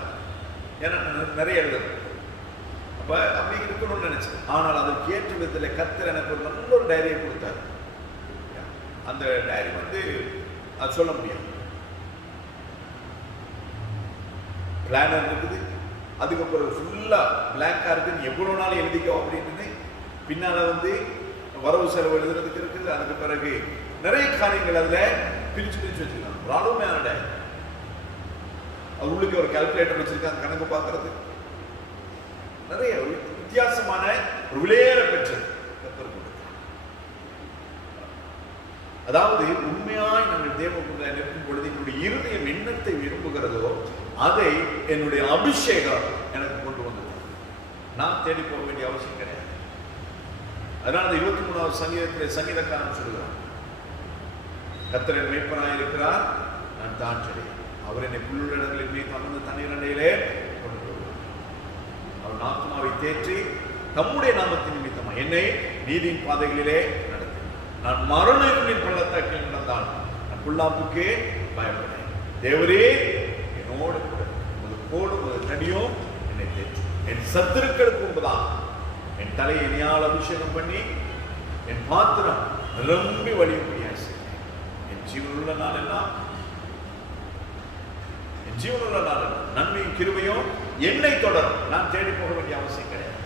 ஏன்னா நிறைய எழுதணும். அப்போ அப்படி இருக்கணும்னு நினைச்சேன். ஆனால் அதற்கு ஏற்ற விதத்தில் கர்த்தர் எனக்கு ஒரு நல்ல ஒரு டைரியை கொடுத்தாரு. அந்த டைரி வந்து அது சொல்ல முடியாது. பிளானர் இருக்குது, அதுக்கப்புறம் ஃபுல்லாக பிளாக்காக இருக்குது, எவ்வளோ நாள் எழுதிக்கோ அப்படின்னு. பின்னால் வந்து வரவு செலவு எழுதுறதுக்கு இருக்குது. அதுக்கு பிறகு நிறைய காரியங்கள் அதில் பிரித்து வச்சுருக்காங்க. ஒரு அருமையான டைரி. அது உள்ளுக்கு ஒரு கால்குலேட்டர் வச்சிருக்காங்க, கணக்கு பார்க்கறது. நிறைய வித்தியாசமான ஒரு விலையேற பெற்றது கர்த்தர் கொடுத்தார். அதாவது உண்மையாய் நாங்கள் தேவனுக்குள்ள நிற்கும் பொழுது என்னுடைய இருதயம் என்னத்தை விரும்புகிறதோ அதை என்னுடைய அபிஷேகம் எனக்கு கொண்டு வந்தது. நான் தேடி போக வேண்டிய அவசியம் கிடையாது. அதனால 23வது சங்கீதத்திலே சங்கீதக்காரன் சொல்கிறான், கர்த்தர் என் மேய்ப்பனாய் இருக்கிறார், நான் தாழ்ச்சடையேன். அவர் என்னை புல்லுள்ள இடங்களில் மேய்த்து அமர்ந்த தண்ணீர் அண்டையிலே கொண்டு வருவார். அவர் ஆத்துமாவை தேற்றி தம்முடைய நாமத்தின் நிமித்தமாக என்னை நீதியின் பாதைகளிலே நடத்தி, நான் மரண இருளின் பள்ளத்தாக்கில் நடந்தால் நான் புல்லாப்புக்கே பயப்படேன். தேவரே என்னோடு கூட, உமது கோடும் உமது தடியும் என்னை தேற்றும். என் சத்துருக்களுக்கு முன்பதாக என் தலையை எண்ணெயால் அபிஷேகம் பண்ணி என் பாத்திரம் நிரம்பி வழியும்படியாய் செய்வேன். என் ஜீவனுள்ள நாள் எல்லாம் நன்மையும் கிருபையும் என்னை தொடரும். நான் தேடி போக வேண்டிய அவசியம் கிடையாது.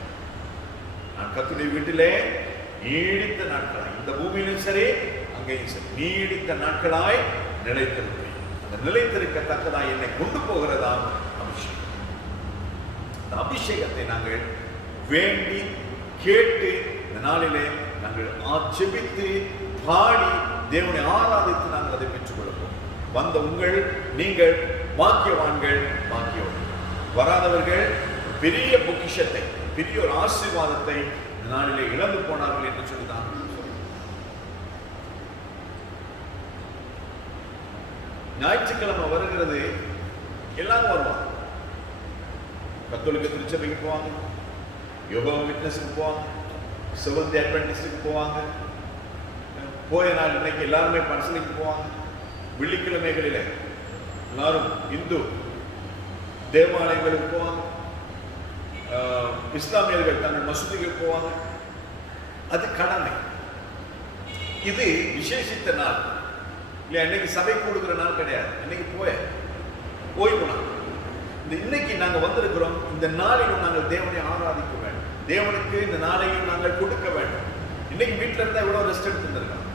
நான் கர்த்தருடைய வீட்டிலே நீடித்த நாட்களாய், இந்த பூமியிலும் சரி அங்கேயும் சரி, நீடித்த நாட்களாய் நிலைத்திருப்பேன். அந்த நிலைத்திருக்கத்தக்கதாய் என்னை கொண்டு போகிறதா அபிஷேகம். அந்த அபிஷேகத்தை நாங்கள் வேண்டி கேட்டு இந்த நாளிலே நாங்கள் ஆட்சேபித்து பாடி தேவனை ஆராதித்து நாங்கள் அதை பெற்றுக் கொள்வோம். வந்த நீங்கள் வாக்கியவான்கள், வாக்கியவான்கள். வராதவர்கள் பெரிய பொக்கிஷத்தை, பெரிய ஒரு ஆசீர்வாதத்தை இந்த நாளிலே இழந்து போனார்கள் என்று சொல்லிதான். ஞாயிற்றுக்கிழமை வருகிறது, எல்லாரும் வருவாங்க. கத்தோலிக்க திருச்சபைக்கு போவாங்க, யோகா விட்னஸுக்கு போவாங்க, செவன்த் அட்வென்டிஸ்டுக்கு போவாங்க. போய நாள் இன்னைக்கு எல்லாருமே பரிசீலிக்கு போவாங்க. வெள்ளிக்கிழமைகளில் எல்லாரும் இந்து தேவாலயங்களுக்கு போவாங்க. இஸ்லாமியர்கள் தங்கள் மசூதிகள் போவாங்க. அது கடமை. இது விசேஷித்த நாள் இல்லையா? இன்னைக்கு சபை கொடுக்கிற நாள் கிடையாது. இன்னைக்கு ஓய்வு நாள். இன்னைக்கு நாங்கள் வந்திருக்கிறோம். இந்த நாளிலும் நாங்கள் தேவனை ஆராதிக்க வேண்டும். தேவனுக்கு இந்த நாளையும் நாங்கள் கொடுக்க வேண்டும். இன்னைக்கு வீட்டில் இருந்தால் இவ்வளோ ரெஸ்ட் எடுத்துருந்துருக்காங்க,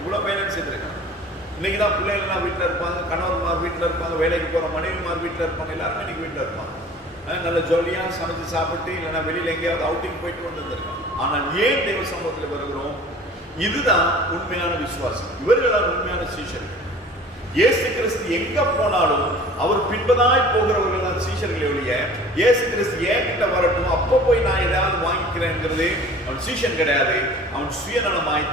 இவ்வளோ பயணம் செய்திருக்காங்க. இன்னைக்கு தான் பிள்ளைகள்லாம் வீட்டில் இருப்பாங்க, கணவன்மார் வீட்டில் இருப்பாங்க, வேலைக்கு போகிற மனைவிமார் வீட்டில் இருப்பாங்க, எல்லாருமே இன்னைக்கு வீட்டில் இருப்பாங்க. நல்ல ஜாலியாக சமைச்சு சாப்பிட்டு இல்லைன்னா வெளியில் எங்கேயாவது அவுட்டிங் போயிட்டு வந்துருக்காங்க. ஆனால் ஏன் தேவ சமூகத்தில் வருகிறோம்? இதுதான் உண்மையான விசுவாசம். இவர்களால் உண்மையான சீஷர்கள். இயேசு கிறிஸ்து எங்க போனாலும் அவர் பின்பதாய் போகிறவர்கள் தான் சீஷர்கள் ஒழிய, இயேசு கிறிஸ்து என்கிட்ட வரட்டும் அப்போ போய் நான் ஏதாவது வாங்கிக்கிறேங்கிறது அவன் சீஷன் கிடையாது. அவன் சுயநலமாய்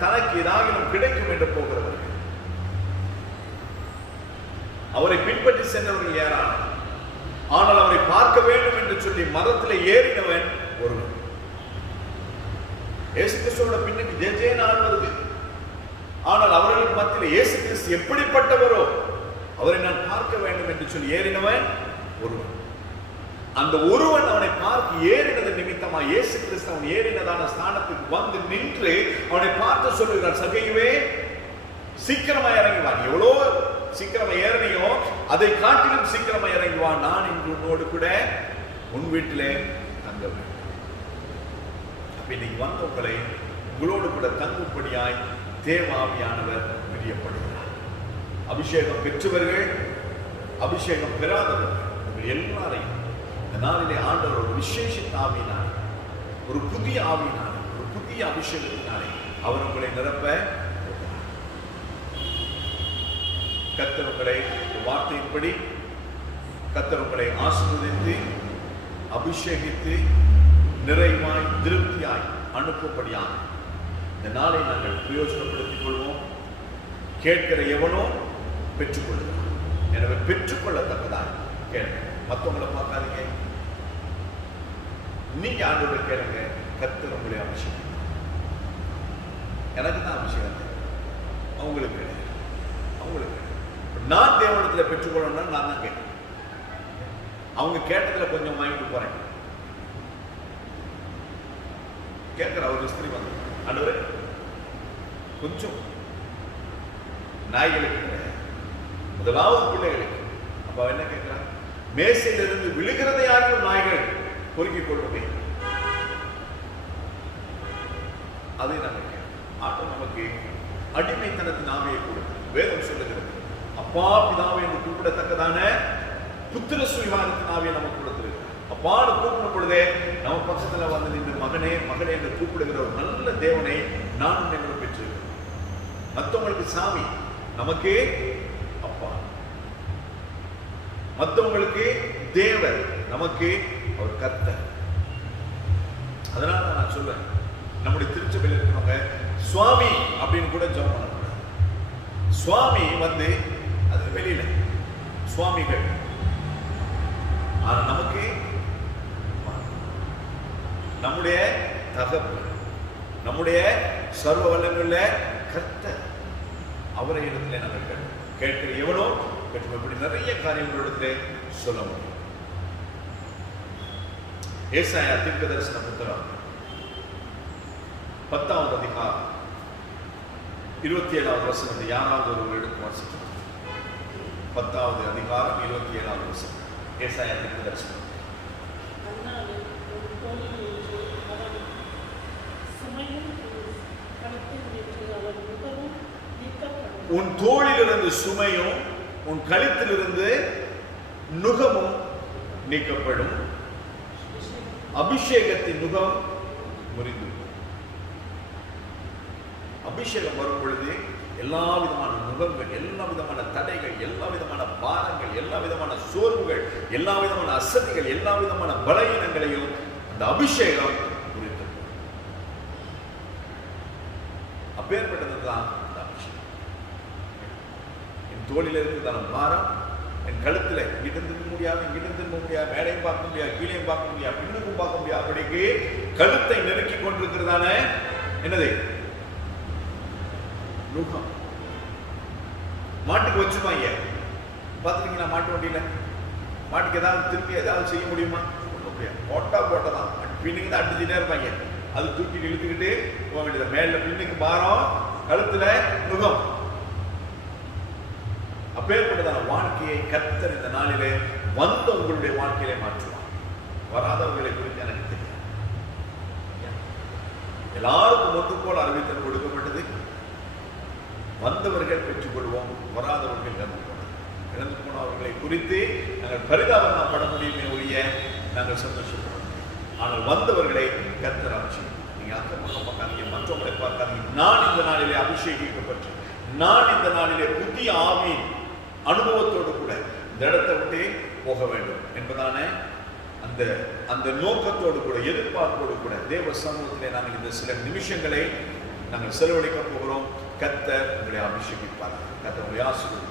தனக்கு ஏதாவது கிடைக்கும் என்று போகிறவர்கள். அவரை பின்பற்றி சென்றவர்கள் ஏறான். ஆனால் அவரை பார்க்க வேண்டும் என்று சொல்லி மதத்தில் ஏறினவன் ஒருவன். இயேசு கிறிஸ்துவோட பின்னுக்கு ஜெய நாள் வருது. ஆனால் அவர்களுக்கு மத்தியில் இயேசு கிறிஸ்து எப்படிப்பட்டவரோ அவரை நான் பார்க்க வேண்டும் என்று சொல்லி ஏறினவன் ஒருவன். அந்த ஒருவன் அவனை பார்க்க ஏறினது நிமித்தமா இயேசு கிறிஸ்து அவன் ஏறினதான ஸ்தானத்துக்கு வந்து நின்று அவனை பார்த்து சொல்லுகிறார், சகையுவே சீக்கிரமா இறங்குவான். எவ்வளோ சீக்கிரமா ஏறனையோ அதை காட்டிலும் சீக்கிரமா இறங்குவான். நான் இன்று உன்னோடு கூட உன் வீட்டிலே தங்க வேண்டும். அப்ப இன்னைக்கு வந்தவங்களை உங்களோடு கூட தங்கும்படியாய் தேவாவியானவர் பிரியப்படுகிறார். அபிஷேகம் பெற்றவர்கள், அபிஷேகம் பெறாதவர்கள் எல்லாரையும் இந்த நாளிலே ஆண்டவர் ஒரு விசேஷித்த ஆவியினாலே, ஒரு புதிய ஆவியினாலே, ஒரு புதிய அபிஷேகத்தினாலே அவர் உங்களை நிரப்ப கர்த்தர் உங்களை வார்த்தையின்படி கர்த்தர் உங்களை ஆசீர்வதித்து அபிஷேகித்து நிறைவாய் திருப்தியாய் அனுப்பும்படியாக இந்த நாளை நாங்கள் பிரயோஜனப்படுத்திக் கொள்வோம். கேட்கிற எவனோ பெற்றுக்கொள்ளுகிறான். எனவே பெற்றுக்கொள்ளத்தக்கதான் கேளுங்க. மற்றவங்களை பார்க்காதீங்க, நீங்க ஆண்டவரை கேளுங்க. கர்த்தர் உங்களை அபிஷேகம். எனக்கு தான் அபிஷேகம், அவங்களுக்கு கிடையாது. அவங்களுக்கு நான் தேவனத்தில் பெற்றுக்கொள்ளணும்னா நான் தான் கேட்கிறேன். அவங்க கேட்டதுல கொஞ்சம் வாங்கிட்டு போறேன். கேட்கிற அவர் ஸ்திரீ வந்து, ஆண்டவரே கொஞ்சம் நாய்களுக்கு கிடையாது, முதலாவது பிள்ளைகளுக்கு. அப்ப என்ன கேட்கிறார்? மேசையிலிருந்து விழுகிறதையாகியும் நாய்கள் பொறுக்கிக் கொள்ளுமே. அதை நாங்கள் ஆட்டம் நமக்கு அடிமைத்தனத்தின் ஆவியை கொடுக்கும். வேதம் சொல்லுகிறது, அப்பா பிதாவை என்று கூப்பிடத்தக்கதான புத்திர சுவிகாரத்தின் ஆவியை நமக்கு கொடுத்திருக்கிறார். அப்பான்னு கூப்பிடும் பொழுதே நம்ம பக்கத்துல வந்து நின்று மகனே மகனே என்று கூப்பிடுகிற ஒரு நல்ல தேவனை நானும் எங்களும் பெற்றிருக்கிறோம். மற்றவங்களுக்கு சாமி, நமக்கு அப்பா. மற்றவங்களுக்கு தேவர், நமக்கு அவர் கர்த்தர். அதனால நான் சொல்றேன், நம்முடைய திருச்சபையில் இருக்கிறவங்க சுவாமி அப்படின்னு கூட ஜெபம் பண்ணக்கூடாது. சுவாமி வந்து அது வெளியில சுவாமிகள். ஆனா நமக்கு நம்முடைய தகப்பு, நம்முடைய சர்வ வல்லமையுள்ள கர்த்தர், அவரை இடத்துல நாங்கள் கேட்கிற எவனோ பெற்று இப்படி நிறைய காரியங்களிடத்திலே சொல்ல முடியும். ஏசாயா தீர்க்கதரிசன புத்தகம் 10வது அதிகாரம் 27வது வசனத்தை யாராவது ஒருவர் எடுத்து வாசிக்கலாம். 10வது அதிகாரம் 27வது வசனம். ஏசாயா தீர்க்கதரிசனம். உன் தோளிலிருந்து சுமையும் உன் கழுத்திலிருந்து நுகமும் நீக்கப்படும், அபிஷேகத்தின் நுகம் முறிந்து. அபிஷேகம் வரும் பொழுது எல்லா விதமான நுகங்கள், எல்லா விதமான தடைகள், எல்லா விதமான பாரங்கள், எல்லா விதமான சோர்வுகள், எல்லா விதமான அசதிகள், எல்லா விதமான பலவீனங்களையும் அந்த அபிஷேகம் முறித்து. அப்பேற்பட்டதுதான் அந்த அபிஷேகம். என் தோளில் இருக்கிறதான பாரம், என் கழுத்துல இங்கிட்டு முடியாது, இங்கிட்டு திரும்ப முடியாது, மேலையும் பார்க்க முடியாது, கீழையும் பார்க்க முடியாது, பின்னுக்கும் பார்க்க முடியாது, அப்படிக்கு கழுத்தை நெருக்கி கொண்டிருக்கிறதான என்னது நுகம். மாட்டுக்கு வச்சுப்பாங்க, பார்த்துருக்கீங்களா? மாட்டு வண்டியில மாட்டுக்கு ஏதாவது திருப்பி ஏதாவது செய்ய முடியுமா? போட்டதான் பின்னுக்கு தான் அடிச்சுட்டே இருப்பாங்க. அது தூக்கி இழுத்துக்கிட்டு போக வேண்டியது. மேல பின்னுக்கு பாரம், கழுத்துல நுகம். அப்பேற்பட்டதான வாழ்க்கையை கர்த்தர் இந்த நாளிலே வந்த உங்களுடைய வாழ்க்கையிலே மாற்றுவார். வராதவர்களை குறித்து எனக்கு தெரியும். எல்லாருக்கும் ஒன்று போல் அறிவித்தல் கொடுக்கப்பட்டது. வந்தவர்கள் பெற்றுக் கொள்வோம், வராதவர்கள் இழந்து போனவர்களை குறித்து நாங்கள் பரிதாபம் பட முடியுமே ஒழிய நாங்கள் சந்தோஷப்படுவோம். ஆனால் வந்தவர்களை கர்த்தர் அபிஷேகம். நீங்க அக்கமாக பார்க்காதீங்க, மற்றவர்களை பார்க்காதீங்க. நான் இந்த நாளிலே அபிஷேகிக்கப்பட்டு, நான் இந்த நாளிலே புதிய ஆவியின் அனுபவத்தோடு கூட இந்த இடத்தை விட்டு போக வேண்டும் என்பதான அந்த நோக்கத்தோடு கூட, எதிர்பார்ப்போடு கூட தேவ சமூகத்திலே நாங்கள் இந்த சில நிமிஷங்களை நாங்கள் செலவழிக்க போகிறோம். கர்த்தர் உங்களை அபிஷேகிப்பார். கர்த்தர் உங்களை ஆசீர்வதிப்பார்.